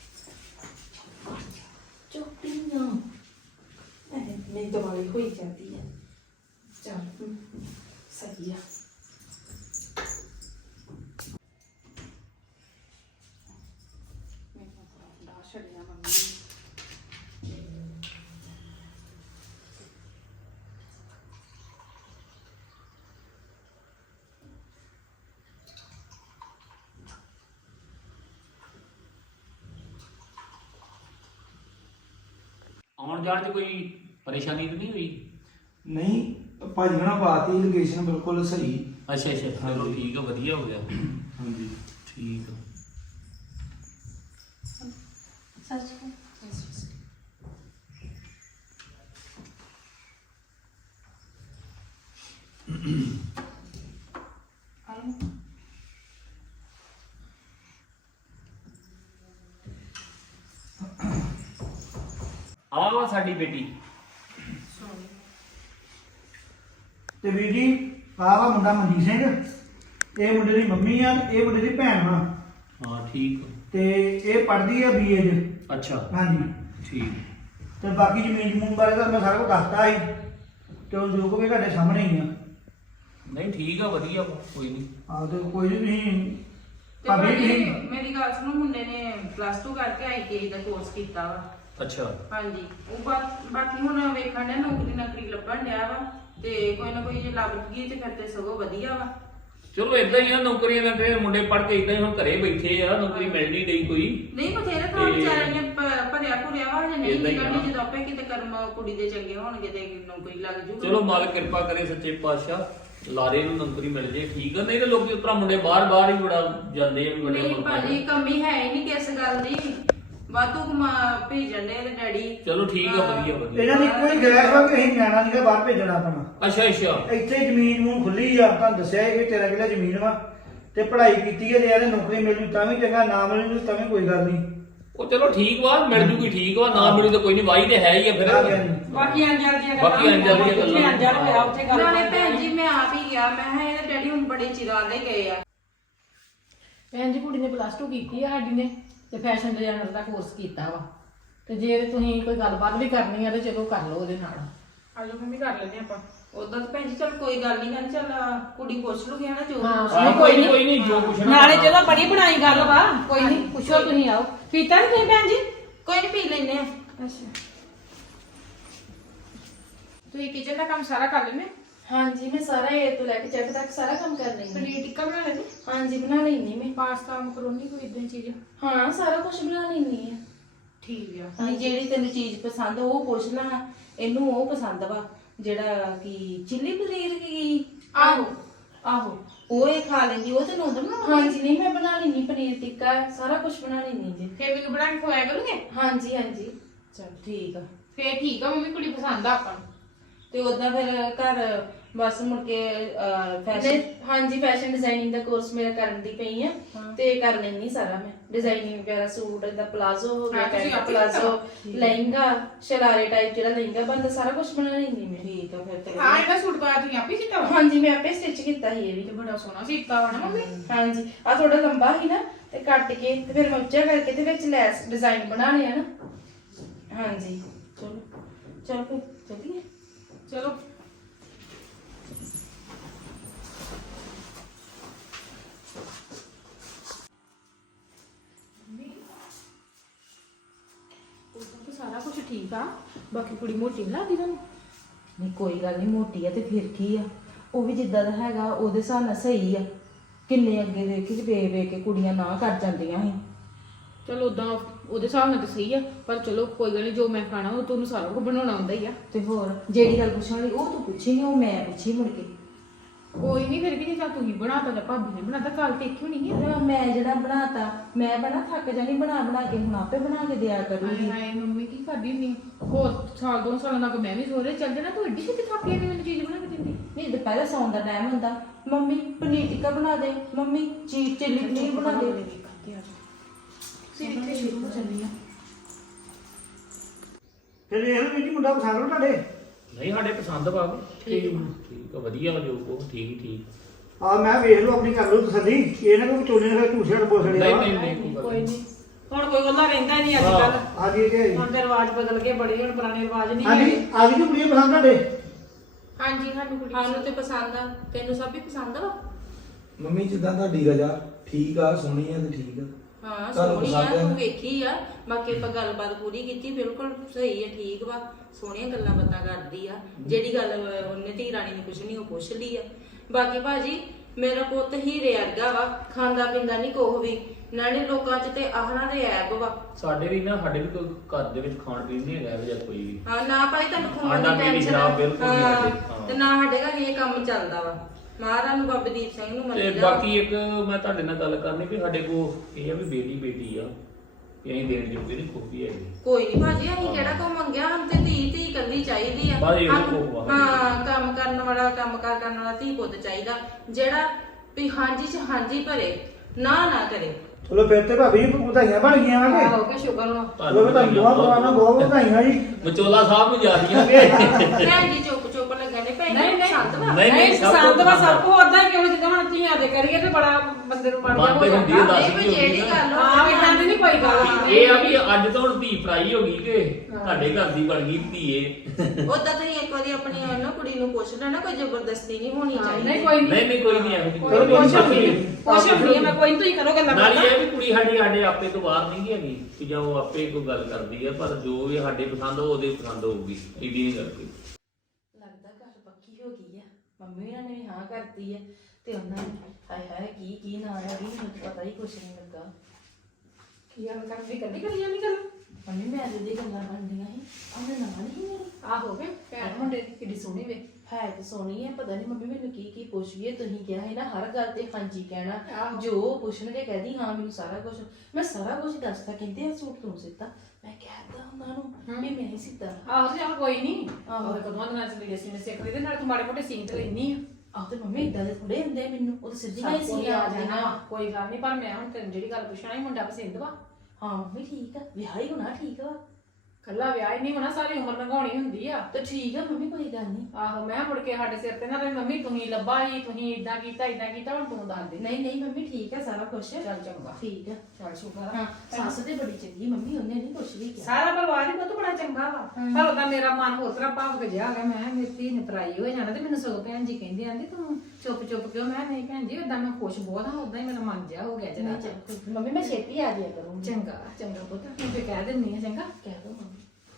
Speaker 2: ਚੁੱਪੀਆਂ ਮੇਰੀ ਦਿਵਾਲੀ ਹੋਈ ਜਾਂਦੀ ਹੈ। ਚੱਲ ਸਹੀ ਆ। ਛੱਡਿਆ ਮੰਮੀ
Speaker 5: ਆਉਣ ਜਾਣ 'ਚ ਕੋਈ ਪਰੇਸ਼ਾਨੀ ਤਾਂ ਨਹੀਂ ਹੋਈ?
Speaker 4: ਨਹੀਂ ਭਾਜੀ ਹੁਣਾਂ ਪਾਤੀ ਲੋਕੇਸ਼ਨ ਬਿਲਕੁਲ ਸਹੀ।
Speaker 5: ਅੱਛਾ ਚਲੋ ਠੀਕ ਆ, ਵਧੀਆ ਹੋ ਗਿਆ।
Speaker 4: ਹਾਂਜੀ
Speaker 5: ਠੀਕ ਆ।
Speaker 2: ਸੱਚ
Speaker 5: ਆਹ ਵਾ ਸਾਡੀ ਬੇਟੀ।
Speaker 6: ਤੇ ਵੀਰ ਜੀ ਆਹ ਵਾ ਮੁੰਡਾ ਮਨਜੀਤ ਸਿੰਘ, ਇਹ ਮੁੰਡੇ ਦੀ ਮੰਮੀ ਆ ਤੇ ਇਹ ਮੁੰਡੇ ਦੀ ਭੈਣ ਵਾ,
Speaker 5: ਹਾਂ ਠੀਕ
Speaker 6: ਤੇ ਇਹ ਪੜ੍ਹਦੀ ਆ BA 'ਚ।
Speaker 5: ਅੱਛਾ
Speaker 6: ਹਾਂਜੀ
Speaker 5: ਠੀਕ।
Speaker 6: ਤੇ ਬਾਕੀ ਜ਼ਮੀਨ ਜਮੂਨ ਬਾਰੇ ਤਾਂ ਮੈਂ ਸਾਰਾ ਕੁਝ ਦੱਸਤਾ ਸੀ, ਤੇ ਉਹ ਜੋ ਕੋਈ ਤੁਹਾਡੇ ਸਾਹਮਣੇ ਹੀ ਆ।
Speaker 5: ਨਹੀਂ ਠੀਕ ਆ ਵਧੀਆ ਵਾ, ਕੋਈ ਨਹੀਂ।
Speaker 6: ਆਹ ਤੇ ਕੋਈ ਨਹੀਂ ਤੁਸੀਂ
Speaker 1: ਤੇ
Speaker 6: ਭਾਬੀ
Speaker 1: ਭਾਜੀ,
Speaker 6: ਤੁਸੀਂ
Speaker 1: ਮੇਰੀ ਗੱਲ ਸੁਣੋ, ਮੁੰਡੇ ਨੇ +2 ਕਰਕੇ ITI ਦਾ ਕੋਰਸ ਕੀਤਾ ਵਾ।
Speaker 5: ਅੱਛਾ
Speaker 1: ਹਾਂਜੀ, ਉਹ ਬਾਕੀ ਹੁਣ ਵੇਖਣ ਡਿਆ ਨੌਕਰੀ ਲੱਭਣ ਡਿਆ ਵਾ, ਤੇ ਕੋਈ ਨਾ ਕੋਈ ਜੇ ਲੱਭ ਗਈ ਤੇ ਫਿਰ ਤੇ ਸਗੋਂ ਵਧੀਆ ਵਾ।
Speaker 5: ਚਲੋ ਇਦਾਂ ਹੀ ਆ, ਨੌਕਰੀਆਂ ਦਾ ਤੇ ਮੁੰਡੇ ਪੜ੍ਹ ਕੇ ਇਦਾਂ ਹੀ ਹੁਣ ਘਰੇ ਬੈਠੇ ਆ, ਨੌਕਰੀ ਮਿਲ ਨਹੀਂ ਰਹੀ ਕੋਈ।
Speaker 1: ਨਹੀਂ ਬਥੇਰੇ ਤਾਂ
Speaker 5: ਤੇ
Speaker 1: ਵਿਚਾਰਿਆਂ ਨੇ ਭਰਿਆ ਭੁਰਿਆ ਵਾ, ਹਜੇ ਨਹੀਂ
Speaker 5: ਏਦਾਂ ਹੀ
Speaker 1: ਨਿਕਲਣੀ।
Speaker 5: ਆ।
Speaker 1: ਜਦੋਂ ਆਪੇ ਕਿਤੇ ਕਰਮ ਕੁੜੀ ਦੇ ਚੰਗੇ ਹੋਣਗੇ ਤੇ ਨੌਕਰੀ ਲੱਗ ਜੂਗੀ।
Speaker 5: ਚਲੋ ਮਾਲਕ ਕਿਰਪਾ ਕਰੇ ਸੱਚੇ ਪਾਤਸ਼ਾਹ, ਲਾਰੇ ਨੂੰ ਨੌਕਰੀ ਮਿਲ ਜੇ ਠੀਕ ਆ, ਨਹੀਂ ਤਾਂ ਲੋਕੀ ਉਤਰਾ ਮੁੰਡੇ ਬਾਹਰ ਹੀ ਬੜਾ ਜਾਂਦੇ ਆ ਵੀ ਵੱਡੇ
Speaker 1: ਨਹੀਂ
Speaker 5: ਮੁਲਕਾਂ 'ਚ।
Speaker 1: ਭਾਜੀ, ਕਮੀ ਹੈ ਹੀ ਨਹੀਂ ਕਿਸ ਗੱਲ ਦੀ, ਵਾਧੂ ਕਮਾ ਭੇਜਣ ਦੇ ਤੇ ਡੈਡੀ।
Speaker 5: ਚਲੋ ਠੀਕ ਆ, ਵਧੀਆ ਵਧੀਆ।
Speaker 6: ਇਹਨਾਂ ਦੀ ਕੋਈ ਗੈਸ ਵਾ ਕਿ ਅਸੀਂ ਨਿਆਣਾ ਨਹੀਂਗਾ ਬਾਹਰ ਭੇਜਣਾ ਆਪਣਾ।
Speaker 5: ਅੱਛਾ ਅੱਛਾ
Speaker 6: ਇੱਥੇ ਜ਼ਮੀਨ ਨੂੰ ਖੁੱਲੀ ਆ, ਤੁਹਾਨੂੰ ਦੱਸਿਆ ਇਹ 13 ਕਿੱਲੇ ਜ਼ਮੀਨ ਵਾ, ਤੇ ਪੜ੍ਹਾਈ ਕੀਤੀ ਹੈ, ਜੇ ਇਹਦੇ ਨੌਕਰੀ ਮਿਲ ਜੂ ਤਾਂ ਵੀ ਚੰਗਾ, ਨਾ ਮਿਲ ਜੂ ਤਾਂ ਵੀ ਕੋਈ ਗੱਲ ਨਹੀਂ।
Speaker 5: ਉਹ ਚਲੋ ਠੀਕ ਵਾ, ਮਿਲ ਜੂਗੀ ਠੀਕ ਵਾ, ਨਾ ਮਿਲੂ ਤਾਂ ਕੋਈ ਨਹੀਂ, ਵਾਹੀ ਤੇ ਹੈ ਹੀ ਆ ਫਿਰ।
Speaker 7: ਬਾਕੀ ਅੰਜਲ ਦੀਆਂ
Speaker 5: ਬਾਕੀ ਅੰਜਲ ਦੀਆਂ ਗੱਲਾਂ।
Speaker 7: ਜਿੱਥੇ ਅੰਜਲ ਹੋਇਆ ਉੱਥੇ ਗੱਲ
Speaker 1: ਨਾਲੇ ਭੈਣ ਜੀ ਮੈਂ ਆਪ ਹੀ ਗਿਆ, ਮੈਂ ਕਿਹਾ ਇਹਦੇ ਡੈਡੀ ਹੁਣ ਬੜੇ ਚਿਰਾਂ ਦੇ ਗਏ ਆ।
Speaker 7: ਭੈਣ ਜੀ ਕੁੜੀ ਨੇ +2 ਕੀਤੀ ਆ ਸਾਡੀ ਨੇ, ਤੇ ਫੈਸ਼ਨ ਡਿਜ਼ਾਈਨਰ ਦਾ ਕੋਰਸ ਕੀਤਾ ਵਾ, ਤੇ ਜੇ ਤੁਸੀਂ ਕੋਈ ਗੱਲਬਾਤ ਵੀ ਕਰਨੀ ਆ ਤੇ ਚਲੋ ਕਰ ਲਓ ਉਹਦੇ ਨਾਲ।
Speaker 3: ਆਜੋ ਮੰਮੀ ਕਰ ਲੈਨੇ ਆਪਾਂ।
Speaker 1: ਉਦਾਂ ਤਾਂ ਭੈਣ ਜੀ ਚਲ ਕੋਈ ਗੱਲ ਨਹੀਂ, ਕਹਿੰਦੇ ਚੱਲ ਕੁੜੀ ਪੁੱਛ ਲੂਗੀ ਹਨਾ ਜੋ
Speaker 7: ਹਾਂ।
Speaker 5: ਆਹ, ਕੋਈ ਨਹੀਂ ਜੋ ਕੁਛ ਨਾ
Speaker 7: ਨਾਲੇ ਜਦੋਂ ਬੜੀ ਬਣਾਈ ਗੱਲ ਵਾ, ਕੋਈ ਨਹੀਂ ਪੁੱਛੋ ਤੁਸੀਂ ਆਓ। ਪੀਤਾ ਨਹੀਂ ਤੁਸੀਂ ਭੈਣ ਜੀ?
Speaker 1: ਕੋਈ ਨਹੀਂ ਪੀ ਲੈਨੇ ਆ।
Speaker 7: ਅੱਛਾ
Speaker 3: ਤੁਸੀਂ ਕਿਚਨ ਦਾ ਕੰਮ ਸਾਰਾ ਕਰ ਲੈਨੇ?
Speaker 2: ਹਾਂਜੀ ਮੈਂ ਸਾਰਾ A ਤੋਂ ਲੈ ਕੇ Z ਤੱਕ ਸਾਰਾ ਕੰਮ ਕਰ ਲੈਂਦੀ ਹਾਂ।
Speaker 3: ਪਨੀਰ ਟਿੱਕਾ ਬਣਾ ਲੈਨੇ?
Speaker 2: ਹਾਂਜੀ ਬਣਾ ਲੈਂਦੀ ਮੈਂ।
Speaker 3: ਪਾਸਤਾ ਮਕਰੋਨੀ ਕੋਈ ਇਦਾਂ ਚੀਜ਼?
Speaker 2: ਹਾਂ ਸਾਰਾ ਕੁਝ ਬਣਾ ਲੈਂਦੀ ਹਾਂ।
Speaker 3: ਠੀਕ ਆ।
Speaker 1: ਨਹੀਂ ਜਿਹੜੀ ਤੈਨੂੰ ਚੀਜ਼ ਪਸੰਦ ਉਹ ਪੁੱਛ ਲੈ, ਇਹਨੂੰ ਉਹ ਪਸੰਦ ਵਾ ਜਿਹੜਾ ਕਿ ਚਿੱਲੀ ਪਨੀਰ ਕੀ।
Speaker 3: ਆਹੋ
Speaker 1: ਆਹੋ ਉਹ ਇਹ ਖਾ ਲੈਂਦੀ, ਉਹ ਤੈਨੂੰ ਉਦੋਂ ਬਣਾਉਣਾ।
Speaker 2: ਹਾਂਜੀ ਨਹੀਂ ਮੈਂ ਬਣਾ ਲੈਂਦੀ, ਪਨੀਰ ਟਿੱਕਾ ਸਾਰਾ ਕੁਝ ਬਣਾ ਲੈਂਦੀ ਜੀ।
Speaker 3: ਫੇਰ ਮੈਨੂੰ ਬਣਾ ਕੇ ਖਵਾਇਆ ਕਰੋਗੇ?
Speaker 2: ਹਾਂਜੀ ਹਾਂਜੀ
Speaker 1: ਚਲ ਠੀਕ ਆ।
Speaker 3: ਫੇਰ ਠੀਕ ਆ ਮੰਮੀ, ਕੁੜੀ ਪਸੰਦ ਆ ਆਪਾਂ ਨੂੰ।
Speaker 1: ਤੇ ਉਦਾਂ ਫਿਰ ਘਰ ਬਸ ਮੁੜ ਕੇ ਫੈਸ਼ਨ।
Speaker 2: ਹਾਂਜੀ ਫੈਸ਼ਨ ਡਿਜ਼ਾਈਨਿੰਗ ਦਾ ਕੋਰਸ ਮੇਰਾ ਕਰਨ ਦੀ ਪਈ ਆ, ਤੇ ਕਰ ਲੈਂਦੀ ਸਾਰਾ ਮੈਂ ਡਿਜ਼ਾਈਨਿੰਗ ਵਗੈਰਾ, ਸੂਟ ਦਾ ਪਲਾਜ਼ੋ ਹੋ ਗਿਆ,
Speaker 3: ਹਾਂ, ਤੁਸੀਂ
Speaker 2: ਪੈਂਟ
Speaker 3: ਆਪੇ
Speaker 2: ਪਲਾਜ਼ੋ,
Speaker 1: ਕੀਤਾ।
Speaker 2: ਲਹਿੰਗਾ, ਸ਼ਰਾਰੇ ਟਾਈਪ ਜਿਹੜਾ ਲਹਿੰਗਾ ਬਣਦਾ ਸਾਰਾ ਕੁਝ ਬਣਾ ਲੈਂਦੀ ਮੈਂ।
Speaker 1: ਠੀਕ ਆ ਫਿਰ ਤੇ
Speaker 3: ਹਾਂ ਇਹਦਾ ਸੂਟ ਪਾਇਆ ਤੁਸੀਂ ਆਪੇ ਕੀਤਾ ਵਾ?
Speaker 2: ਹਾਂਜੀ ਮੈਂ ਆਪੇ ਸਟਿਚ ਕੀਤਾ ਸੀ ਇਹ ਵੀ।
Speaker 3: ਤੇ ਬੜਾ ਸੋਹਣਾ ਸੀਤਾ ਵਾ ਨਾ ਮੰਮੀ।
Speaker 2: ਹਾਂਜੀ ਆ ਥੋੜਾ ਲੰਬਾ ਸੀ ਨਾ, ਤੇ ਕੱਟ ਕੇ ਤੇ ਫਿਰ ਮੈਂ ਉੱਚਾ ਕਰਕੇ ਤੇ ਵਿੱਚ ਲੈਸ ਡਿਜ਼ਾਈਨ ਬਣਾਣੇ ਆ ਨਾ। ਹਾਂਜੀ
Speaker 1: ਚਲੋ ਚਲ ਫਿਰ ਚੱਲੀਏ।
Speaker 3: ਚਲੋ ਉਦੋਂ ਤਾਂ ਸਾਰਾ ਕੁਝ ਠੀਕ ਆ, ਬਾਕੀ ਕੁੜੀ ਮੋਟੀ ਨੀ ਲੱਗਦੀ ਤੁਹਾਨੂੰ?
Speaker 1: ਨਹੀਂ ਕੋਈ ਗੱਲ ਨਹੀਂ, ਮੋਟੀ ਆ ਤੇ ਫਿਰ ਕੀ ਆ, ਉਹ ਵੀ ਜਿੱਦਾਂ ਦਾ ਹੈਗਾ ਉਹਦੇ ਹਿਸਾਬ ਨਾਲ ਸਹੀ ਆ। ਕਿੰਨੇ ਅੱਗੇ ਵੇਖੀ ਵੇਖ ਕੇ ਕੁੜੀਆਂ ਨਾ ਕਰ ਜਾਂਦੀਆਂ ਸੀ।
Speaker 3: ਚਲੋ ਉਦਾਂ ਉਹਦੇ ਹਿਸਾਬ ਨਾਲ ਤਾਂ ਸਹੀ ਆ, ਪਰ ਚਲੋ ਕੋਈ ਗੱਲ ਨਹੀਂ, ਜੋ ਮੈਂ ਖਾਣਾ ਉਹ ਤੁਹਾਨੂੰ ਸਾਰਾ ਕੁਝ ਬਣਾਉਣਾ ਆਉਂਦਾ ਹੀ ਆ।
Speaker 1: ਤੇ ਹੋਰ ਜਿਹੜੀ ਗੱਲ ਪੁੱਛਣ ਵਾਲੀ ਉਹ ਤੂੰ ਪੁੱਛੀ, ਉਹ ਮੈਂ ਪੁੱਛੀ ਮੁੜ ਕੇ।
Speaker 3: ਕੋਈ ਨਹੀਂ, ਫਿਰ ਵੀ ਜੇ ਚੱਲ ਤੁਸੀਂ ਬਣਾਤਾ ਜਾਂ ਭਾਬੀ ਨੇ ਬਣਾਤਾ, ਕੱਲ ਤੇ ਇੱਥੇ ਹੋਣੀ ਆ।
Speaker 1: ਮੈਂ ਜਿਹੜਾ ਬਣਾਤਾ, ਮੈਂ ਬਣਾ ਥੱਕ ਜਾਣੀ ਬਣਾ ਕੇ, ਹੁਣ ਆਪੇ ਬਣਾ ਕੇ ਦਿਆ
Speaker 3: ਹਾਏ
Speaker 1: ਕਰੂਗੀ।
Speaker 3: ਹਾਏ ਮੰਮੀ ਕੀ ਕਰਦੀ ਹੁੰਦੀ ਆ? ਹੋਰ ਸਾਲ 2 ਸਾਲਾਂ ਤੱਕ ਮੈਂ ਵੀ ਸੋਰੇ ਚੱਲ ਜਾਣਾ, ਤੂੰ ਏਡੀ ਛੇਤੀ ਥੱਕ ਜਾਂਦੀ ਮੈਨੂੰ ਚੀਜ਼ ਬਣਾ ਕੇ ਦਿੰਦੀ।
Speaker 1: ਨਹੀਂ ਦੁਪਹਿਰੇ ਸੌਣ ਦਾ ਟਾਈਮ ਹੁੰਦਾ, ਮੰਮੀ ਪਨੀਰ ਟਿੱਕਾ ਬਣਾ ਦੇ, ਮੰਮੀ ਚਿੱਲੀ ਪਨੀਰ ਬਣਾ ਦੇ।
Speaker 3: ਸਿਰ ਇੱਥੇ ਸ਼ੁਰੂ ਹੋ ਚੱਲੀ ਆ।
Speaker 6: ਫਿਰ ਇਹ ਵੀ ਜੀ ਮੁੰਡਾ ਪਸੰਦ ਹੋ ਤੁਹਾਡੇ?
Speaker 5: ਨਹੀਂ ਸਾਡੇ ਪਸੰਦ ਵਾ ਠੀਕ ਆ, ਵਧੀਆ ਵਾ ਜੋ ਕੋ ਠੀਕ ਹੀ ਠੀਕ।
Speaker 6: ਆ ਮੈਂ ਵੇਖ ਲਓ ਆਪਣੀ ਕਰ ਲਓ ਤਸੱਲੀ, ਇਹ ਨਾ ਕੋਈ ਚੋਲੇ ਨੇ ਝੂਠੇ ਛੜ ਬੋਲ ਛੜਿਆ।
Speaker 5: ਨਹੀਂ ਨਹੀਂ ਨਹੀਂ
Speaker 7: ਕੋਈ ਨਹੀਂ, ਹੁਣ ਕੋਈ ਗੱਲਾਂ ਰਹਿੰਦਾ ਨਹੀਂ ਅੱਜ ਕੱਲ।
Speaker 6: ਹਾਂਜੀ ਇਹ ਹੈ।
Speaker 7: ਹੁਣ ਤੇ ਰਿਵਾਜ ਬਦਲ ਗਏ ਬੜੇ, ਹੁਣ ਪੁਰਾਣੇ ਰਿਵਾਜ ਨਹੀਂ
Speaker 6: ਹਾਂਜੀ
Speaker 7: ਹੈਗੇ।
Speaker 6: ਆ ਗਈ ਜੀ ਕੁੜੀ ਪਸੰਦ ਤੁਹਾਡੇ?
Speaker 3: ਹਾਂਜੀ ਸਾਨੂੰ ਕੁੜੀ
Speaker 1: ਸਾਨੂੰ ਤੇ ਪਸੰਦ ਆ, ਤੈਨੂੰ ਸਭ ਹੀ ਪਸੰਦ ਵਾ।
Speaker 4: ਮੰਮੀ ਜਿੱਦਾਂ ਤੁਹਾਡੀ ਰਜਾ ਠੀਕ ਆ, ਸੋਹਣੀ ਆ ਤੇ ਠੀਕ ਆ।
Speaker 1: ਹਾਂ
Speaker 4: ਤੁਹਾਨੂੰ
Speaker 1: ਸੋਹਣੀ ਆ,
Speaker 4: ਪਸੰਦ ਆ?
Speaker 1: ਤੂੰ ਵੇਖੀ ਆ, ਬਾਕੀ ਆਪਾਂ ਗੱਲਬਾਤ ਪੂਰੀ ਕੀਤੀ, ਬਿਲਕੁਲ ਸਹੀ ਆ, ਠੀਕ ਵਾ, ਸੋਹਣੀਆਂ ਗੱਲਾਂ ਬਾਤਾਂ ਕਰਦੀ ਆ। ਜਿਹੜੀ ਗੱਲ ਉਹਨੇ ਧੀ ਰਾਣੀ ਨੇ ਪੁੱਛਣੀ ਉਹ ਪੁੱਛ ਲਈ ਆ। ਬਾਕੀ ਭਾਜੀ ਮੇਰਾ ਪੁੱਤ ਹੀਰੇ ਵਰਗਾ ਵਾ, ਖਾਂਦਾ ਪੀਂਦਾ ਨਹੀਂ ਕੋਹ ਵੀ, ਨਾਲੇ ਲੋਕਾਂ 'ਚ ਤੇ ਆਹਰਾਂ ਦੇ ਐਬ ਵਾ।
Speaker 5: ਸਾਡੇ ਵੀ ਕੋਈ ਘਰ ਦੇ ਵਿੱਚ ਖਾਣ ਪੀਣ ਨਹੀਂ ਹੈਗਾ ਜਾਂ ਕੋਈ ਵੀ।
Speaker 1: ਹਾਂ ਨਾ ਭਾਈ ਤੁਹਾਨੂੰ ਖਵਾਉਣ
Speaker 5: ਆਂਡਾ
Speaker 1: ਦੀ
Speaker 5: ਮੇਰੀ
Speaker 1: ਟੈਨਸ਼ਨ
Speaker 5: ਸ਼ਰਾਬ ਬਿਲਕੁਲ ਨਹੀਂ
Speaker 1: ਹਾਂ,
Speaker 5: ਸਾਡੇ, ਹਾਂ।
Speaker 1: ਤੇ ਨਾ ਸਾਡੇ ਘਰ ਇਹ ਕੰਮ ਚੱਲਦਾ ਵਾ। ਮਹਾਰਾਜ ਨੂੰ ਬਾਬਾ ਦੀਪ ਸਿੰਘ ਨੂੰ
Speaker 5: ਤੇ
Speaker 1: ਮੰਨੀਦਾ।
Speaker 5: ਬਾਕੀ ਇੱਕ ਮੈਂ ਤੁਹਾਡੇ ਨਾਲ ਗੱਲ ਕਰਨੀ ਵੀ ਸਾਡੇ ਕੋਲ ਇਹ ਆ ਵੀ ਬੇਟੀ ਆ, ਵੀ ਅਸੀਂ ਦੇਣ ਜੋਗੇ ਨਹੀਂ ਖੋਪੀ ਹੈਗੀ।
Speaker 1: ਕੋਈ ਨਹੀਂ ਭਾਜੀ, ਅਸੀਂ ਕਿਹੜਾ ਕੋ ਮੰਗਿਆ, ਹਮ ਤੇ ਧੀ ਕੱਲੀ ਚਾਹੀਦੀ ਆ।
Speaker 5: ਬਸ ਇਹੋ
Speaker 1: ਸਾਨੂੰ-
Speaker 5: ਕੁਛ ਵਾ।
Speaker 1: ਹਾਂ ਕੰਮ ਕਰਨ ਵਾਲਾ, ਕੰਮਕਾਰ ਕਰਨ ਵਾਲਾ ਧੀ ਪੁੱਤ ਚਾਹੀਦਾ, ਜਿਹੜਾ ਵੀ ਹਾਂਜੀ ਚ ਹਾਂਜੀ ਭਰੇ, ਨਾ ਕਰੇ।
Speaker 6: ਚਲੋ ਫਿਰ ਤੇ ਭਾਬੀ ਜੀ ਵਧਾਈਆਂ ਬਣ ਗਈਆਂ ਵਾਂਗੇ।
Speaker 7: ਆਹੋ ਕਿ ਸ਼ੁਕਰ ਵਾ।
Speaker 6: ਚਲੋ ਤੁਹਾਨੂੰ ਬਹੁਤ ਵਧਾਈਆਂ ਜੀ।
Speaker 5: ਵਿਚੋਲਾ ਸਾਹਿਬ ਨੂੰ ਜਾ ਰਹੀਆਂ ਕਿ
Speaker 1: ਭੈਣ ਜੀ ਚੁੱਪ ਲੱਗਣ ਦੇ ਭੈਣ
Speaker 7: ਨਹੀਂ,
Speaker 1: ਜੀ
Speaker 7: ਨਹੀਂ।
Speaker 1: ਪਸੰਦ ਵਾ।
Speaker 5: ਨਹੀਂ,
Speaker 7: ਨਹੀਂ
Speaker 5: ਸਭ
Speaker 7: ਪਸੰਦ
Speaker 5: ਕੁਝ
Speaker 7: ਵਾ
Speaker 5: ਪਸੰਦ
Speaker 7: ਸਭ ਕੁਝ ਉਦਾਂ ਕਿਉਂ ਜਿੱਦਾਂ ਹੁਣ ਧੀਆਂ ਦੇ ਕਰੀਏ ਤੇ ਬੜਾ ਬੰਦੇ ਨੂੰ ਬਣ ਜਾ
Speaker 5: ਮਨ ਤੇ ਹੁੰਦੀ ਆ, ਦੱਸ
Speaker 1: ਇਹ ਵੀ ਜਿਹੜੀ ਗੱਲ
Speaker 7: ਹਾਂ ਇਦਾਂ ਦੀ ਨਹੀਂ ਕੋਈ ਗੱਲ
Speaker 5: ਇਹ ਆ ਵੀ ਅੱਜ ਤੋਂ ਹੁਣ ਧੀ ਫਰਾਈ ਹੋ ਗਈ ਕਿ ਤੁਹਾਡੇ ਘਰ ਦੀ ਬਣ ਗਈ ਧੀਏ।
Speaker 1: ਉਦਾਂ ਤੁਸੀਂ ਇੱਕ ਵਾਰੀ ਆਪਣੀ ਨਾ ਕੁੜੀ ਨੂੰ ਪੁੱਛ ਲੈਣਾ, ਕੋਈ ਜ਼ਬਰਦਸਤੀ ਨਹੀਂ ਹੋਣੀ ਚਾਹੀਦੀ।
Speaker 7: ਨਹੀਂ ਕੋਈ ਨਹੀਂ
Speaker 5: ਨਹੀਂ ਕੋਈ ਨਹੀਂ ਇਹੋ ਜਿਹੀ
Speaker 7: ਕੋਈ
Speaker 5: ਗੱਲ।
Speaker 7: ਕੁਛ ਨਹੀਂ ਮੈਂ ਕੋਈ ਨਹੀਂ ਤੁਸੀਂ ਕਰੋ ਗੱਲਾਂ
Speaker 5: ਨਾਲ ਇਹ ਵੀ ਕੁੜੀ ਸਾਡੀ ਸਾਡੇ ਆਪੇ ਤੋਂ ਬਾਹਰ ਨਹੀਂ ਹੈਗੀ ਕਿ ਜਾਂ ਉਹ ਆਪੇ ਕੋਈ ਗੱਲ ਕਰਦੀ ਹੈ, ਪਰ ਜੋ ਵੀ ਸਾਡੇ ਪਸੰਦ ਉਹਦੇ ਪਸੰਦ ਹੋਊਗੀ, ਏਡੀ ਨਹੀਂ ਗੱਲ ਕੋਈ।
Speaker 2: ਲੱਗਦਾ ਗੱਲ ਪੱਕੀ ਹੋ ਗਈ ਆ। ਮੰਮੀ ਇਹਨਾਂ ਨੇ ਵੀ ਹਾਂ ਕਰਤੀ ਹੈ ਤੇ ਉਹਨਾਂ ਨੇ ਹਾਏ ਹਾਏ ਕੀ ਨਾ ਆਇਆ ਵੀ ਮੈਨੂੰ ਤਾਂ ਪਤਾ ਹੀ ਕੁਛ ਨਹੀਂ ਲੱਗਾ।
Speaker 7: ਕੀ ਗੱਲ ਕਰਦੀ ਕਦੀ ਕਰੀ ਜਾਂਦੀ ਗੱਲ
Speaker 2: ਮੰਮੀ ਮੈਂ ਜਿਹਦੀ ਗੱਲਾਂ ਕਰਨੀਆਂ ਸੀ ਉਹਨੇ ਨਾਲ ਨਹੀਂ ਮੇਰੀ
Speaker 7: ਆਹੋ ਵੇ ਭੈਣ ਮੁੰਡੇ ਦੀ ਕਿੱਡੀ ਸੋਹਣੀ ਵੇ
Speaker 2: ਹੈ ਤੇ ਸੋਹਣੀ ਹੈ, ਪਤਾ ਨਹੀਂ ਮੰਮੀ ਮੈਨੂੰ ਕੀ ਪੁੱਛੀ ਹੈ। ਤੁਸੀਂ ਕਿਹਾ ਹੈ ਨਾ ਹਰ ਗੱਲ ਤੇ ਹਾਂਜੀ ਕਹਿਣਾ,
Speaker 7: ਆਹੋ।
Speaker 2: ਜੋ ਪੁੱਛਣਗੇ ਕਹਦੀ ਹਾਂ ਮੈਨੂੰ ਸਾਰਾ ਕੁਝ, ਮੈਂ ਸਾਰਾ ਕੁਝ ਦੱਸਦਾ। ਕਹਿੰਦੇ ਆ ਸੂਟ ਤੂੰ ਸਿੱਤਾ, ਮੈਂ ਕਹਿਤਾ ਉਹਨਾਂ ਨੂੰ ਵੀ ਮੈਂ ਹੀ ਸਿੱਤਾ।
Speaker 7: ਆਹੋ ਚੱਲ ਕੋਈ ਨਹੀਂ
Speaker 2: ਆਹੋ।
Speaker 7: ਆਹੋ ਕਦੋਂ ਦਿਨਾਂ ਚ ਲਈ ਅਸੀਂ ਨੇ ਸਿੱਖਦੇ ਤੇ ਨਾਲ ਤੂੰ ਮਾੜੇ ਮੋਟੇ ਸੀਨ ਤੇ ਲੈਣੀ ਆ
Speaker 2: ਆਹ ਤੇ ਮੰਮੀ ਇਦਾਂ ਦੇ ਥੋੜੇ ਹੁੰਦੇ ਮੈਨੂੰ, ਉਹ ਤਾਂ ਸਿੱਧੀਆਂ ਹੀ
Speaker 7: ਸਭ ਕੁਝ
Speaker 2: ਸੀ
Speaker 7: ਆ ਜਾਣਾ ਕੋਈ ਗੱਲ ਨਹੀਂ, ਪਰ ਮੈਂ ਹੁਣ ਤੈਨੂੰ ਜਿਹੜੀ ਗੱਲ ਪੁੱਛਣਾ ਹੀ ਮੁੰਡਾ ਪਸੰਦ ਵਾ
Speaker 2: ਹਾਂ ਮੰਮੀ ਠੀਕ ਆ, ਵਿਆਹ ਹੀ ਹੋਣਾ ਠੀਕ ਵਾ
Speaker 7: ਕੱਲਾ ਵਿਆਹ ਹੀ ਨਹੀਂ ਹੋਣਾ, ਸਾਰੀ ਉਮਰ ਲੰਘਾਉਣੀ ਹੁੰਦੀ ਆ।
Speaker 2: ਤੇ ਠੀਕ ਆ ਮੰਮੀ ਕੋਈ ਗੱਲ ਨਹੀਂ।
Speaker 7: ਆਹੋ ਮੈਂ ਮੁੜ ਕੇ ਸਾਡੇ ਸਿਰ ਤੇ ਨਾ ਵੀ ਮੰਮੀ ਤੁਸੀਂ ਲੱਭਾ ਹੀ, ਤੁਸੀਂ ਇਦਾਂ ਕੀਤਾ ਹੁਣ ਤੂੰ ਦੱਸ ਦੇ।
Speaker 2: ਨਹੀਂ ਮੰਮੀ ਠੀਕ ਹੈ ਸਾਰਾ ਕੁਝ,
Speaker 7: ਚੱਲ ਚੰਗਾ
Speaker 2: ਠੀਕ ਆ।
Speaker 7: ਚੱਲ ਸ਼ੁਕਰ ਆ।
Speaker 2: ਹਾਂ ਸੱਸ ਤੇ ਬੜੀ ਚੰਗੀ ਮੰਮੀ, ਉਹਨੇ ਨਹੀਂ ਕੁਛ ਵੀ ਕਿਹਾ।
Speaker 7: ਸਾਰਾ ਪਰਿਵਾਰ ਹੀ ਬਹੁਤ ਬੜਾ ਚੰਗਾ ਵਾ, ਪਰ ਉਹਦਾ ਮੇਰਾ ਮਨ ਹੋਰ ਤਰ੍ਹਾਂ ਭਾਵ ਗਿਆ ਹੋ ਗਿਆ। ਮੈਂ ਮੇਰੀ ਧੀ ਨੇ ਤਰਾਈ ਹੋ ਜਾਣਾ ਤੇ ਮੈਨੂੰ ਸਗੋਂ ਭੈਣ ਜੀ ਕਹਿੰਦੀ ਆਂਦੀ ਤੂੰ ਚੁੱਪ ਕਿਉਂ? ਮੈਂ ਨਹੀਂ ਭੈਣ ਜੀ ਓਦਾਂ ਮੈਂ ਖੁਸ਼ ਬਹੁਤ ਹਾਂ, ਓਦਾਂ ਹੀ ਮੇਰਾ ਮਨ ਜਿਹਾ ਹੋ ਗਿਆ ਜਰਾ।
Speaker 2: ਨਹੀਂ ਚੱਲ ਮੰਮੀ ਮੈਂ ਛੇਤੀ ਆ ਜਾਇਆ ਕਰੂੰਗੀ।
Speaker 7: ਚੰਗਾ ਪੁੱਤ ਮੈਂ ਤੇ ਕਹਿ ਦਿੰਨੀ ਆ ਚੰਗਾ।
Speaker 2: ਕਹਿ ਦੋ ਮੰਮੀ।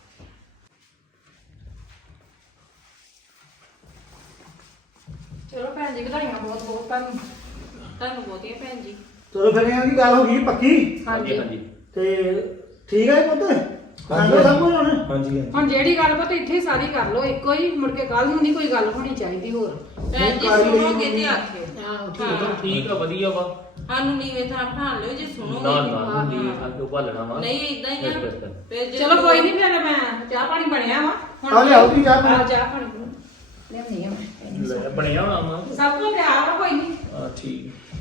Speaker 7: ਚਲੋ ਭੈਣ ਜੀ ਵਧਾਈਆਂ ਬਹੁਤ ਬਹੁਤ ਤੁਹਾਨੂੰ ਬਹੁਤੀਆਂ ਭੈਣ ਜੀ।
Speaker 6: ਚਲੋ ਫਿਰ ਇਹਨਾਂ ਦੀ ਗੱਲ ਹੋ ਗਈ ਪੱਕੀ
Speaker 5: ਹਾਂਜੀ ਹਾਂਜੀ
Speaker 6: ਤੇ ਠੀਕ ਹੈ ਪੁੱਤ ਹਾਂਜੀ ਸਭ ਕੁਝ ਹੁਣ
Speaker 4: ਹਾਂਜੀ
Speaker 7: ਹੁਣ ਜਿਹੜੀ ਗੱਲ ਪਤਾ ਇੱਥੇ ਹੀ ਸਾਰੀ ਕਰ ਲਓ ਇੱਕੋ ਹੀ, ਮੁੜ ਕੇ ਕੱਲ ਨੂੰ ਨਹੀਂ ਕੋਈ ਗੱਲ ਹੋਣੀ ਚਾਹੀਦੀ ਹੋਰ।
Speaker 1: ਭੈਣ ਜੀ ਸੁਣੋਗੇ ਤੇ ਆਖਿਓ।
Speaker 7: ਆਹੋ
Speaker 5: ਚਲੋ ਠੀਕ ਆ, ਵਧੀਆ ਵਾ।
Speaker 1: ਸਾਨੂੰ ਨੀਵੇਂ ਥਾਂ ਬਿਠਾ ਲਿਓ ਜੇ
Speaker 5: ਨਾ
Speaker 1: ਸੁਣੋਗੇ।
Speaker 5: ਨਾ ਦੀ ਸਾਡੇ ਭਾਲਣਾ ਵਾ।
Speaker 1: ਨਹੀਂ ਇਦਾਂ ਹੀ ਆ ਫਿਰ ਜੇ
Speaker 7: ਚਲੋ ਕੋਈ ਨਹੀਂ, ਫਿਰ ਮੈਂ ਚਾਹ ਪਾਣੀ ਬਣਿਆ ਵਾ
Speaker 6: ਆ ਲਿਆਓ ਤੁਸੀਂ ਚਾਹ ਪਾਣੀ।
Speaker 7: ਚਾਹ ਪਾਣੀ ਲਿਆਉਣੀ ਆ ਮੈਂ।
Speaker 5: ਲੈ, ਬਣਿਆ ਹੋਣਾ ਵਾ।
Speaker 7: ਸਭ ਤੋਂ ਪਿਆਰ ਆ ਕੋਈ ਨਹੀਂ।
Speaker 5: ਹਾਂ ਠੀਕ।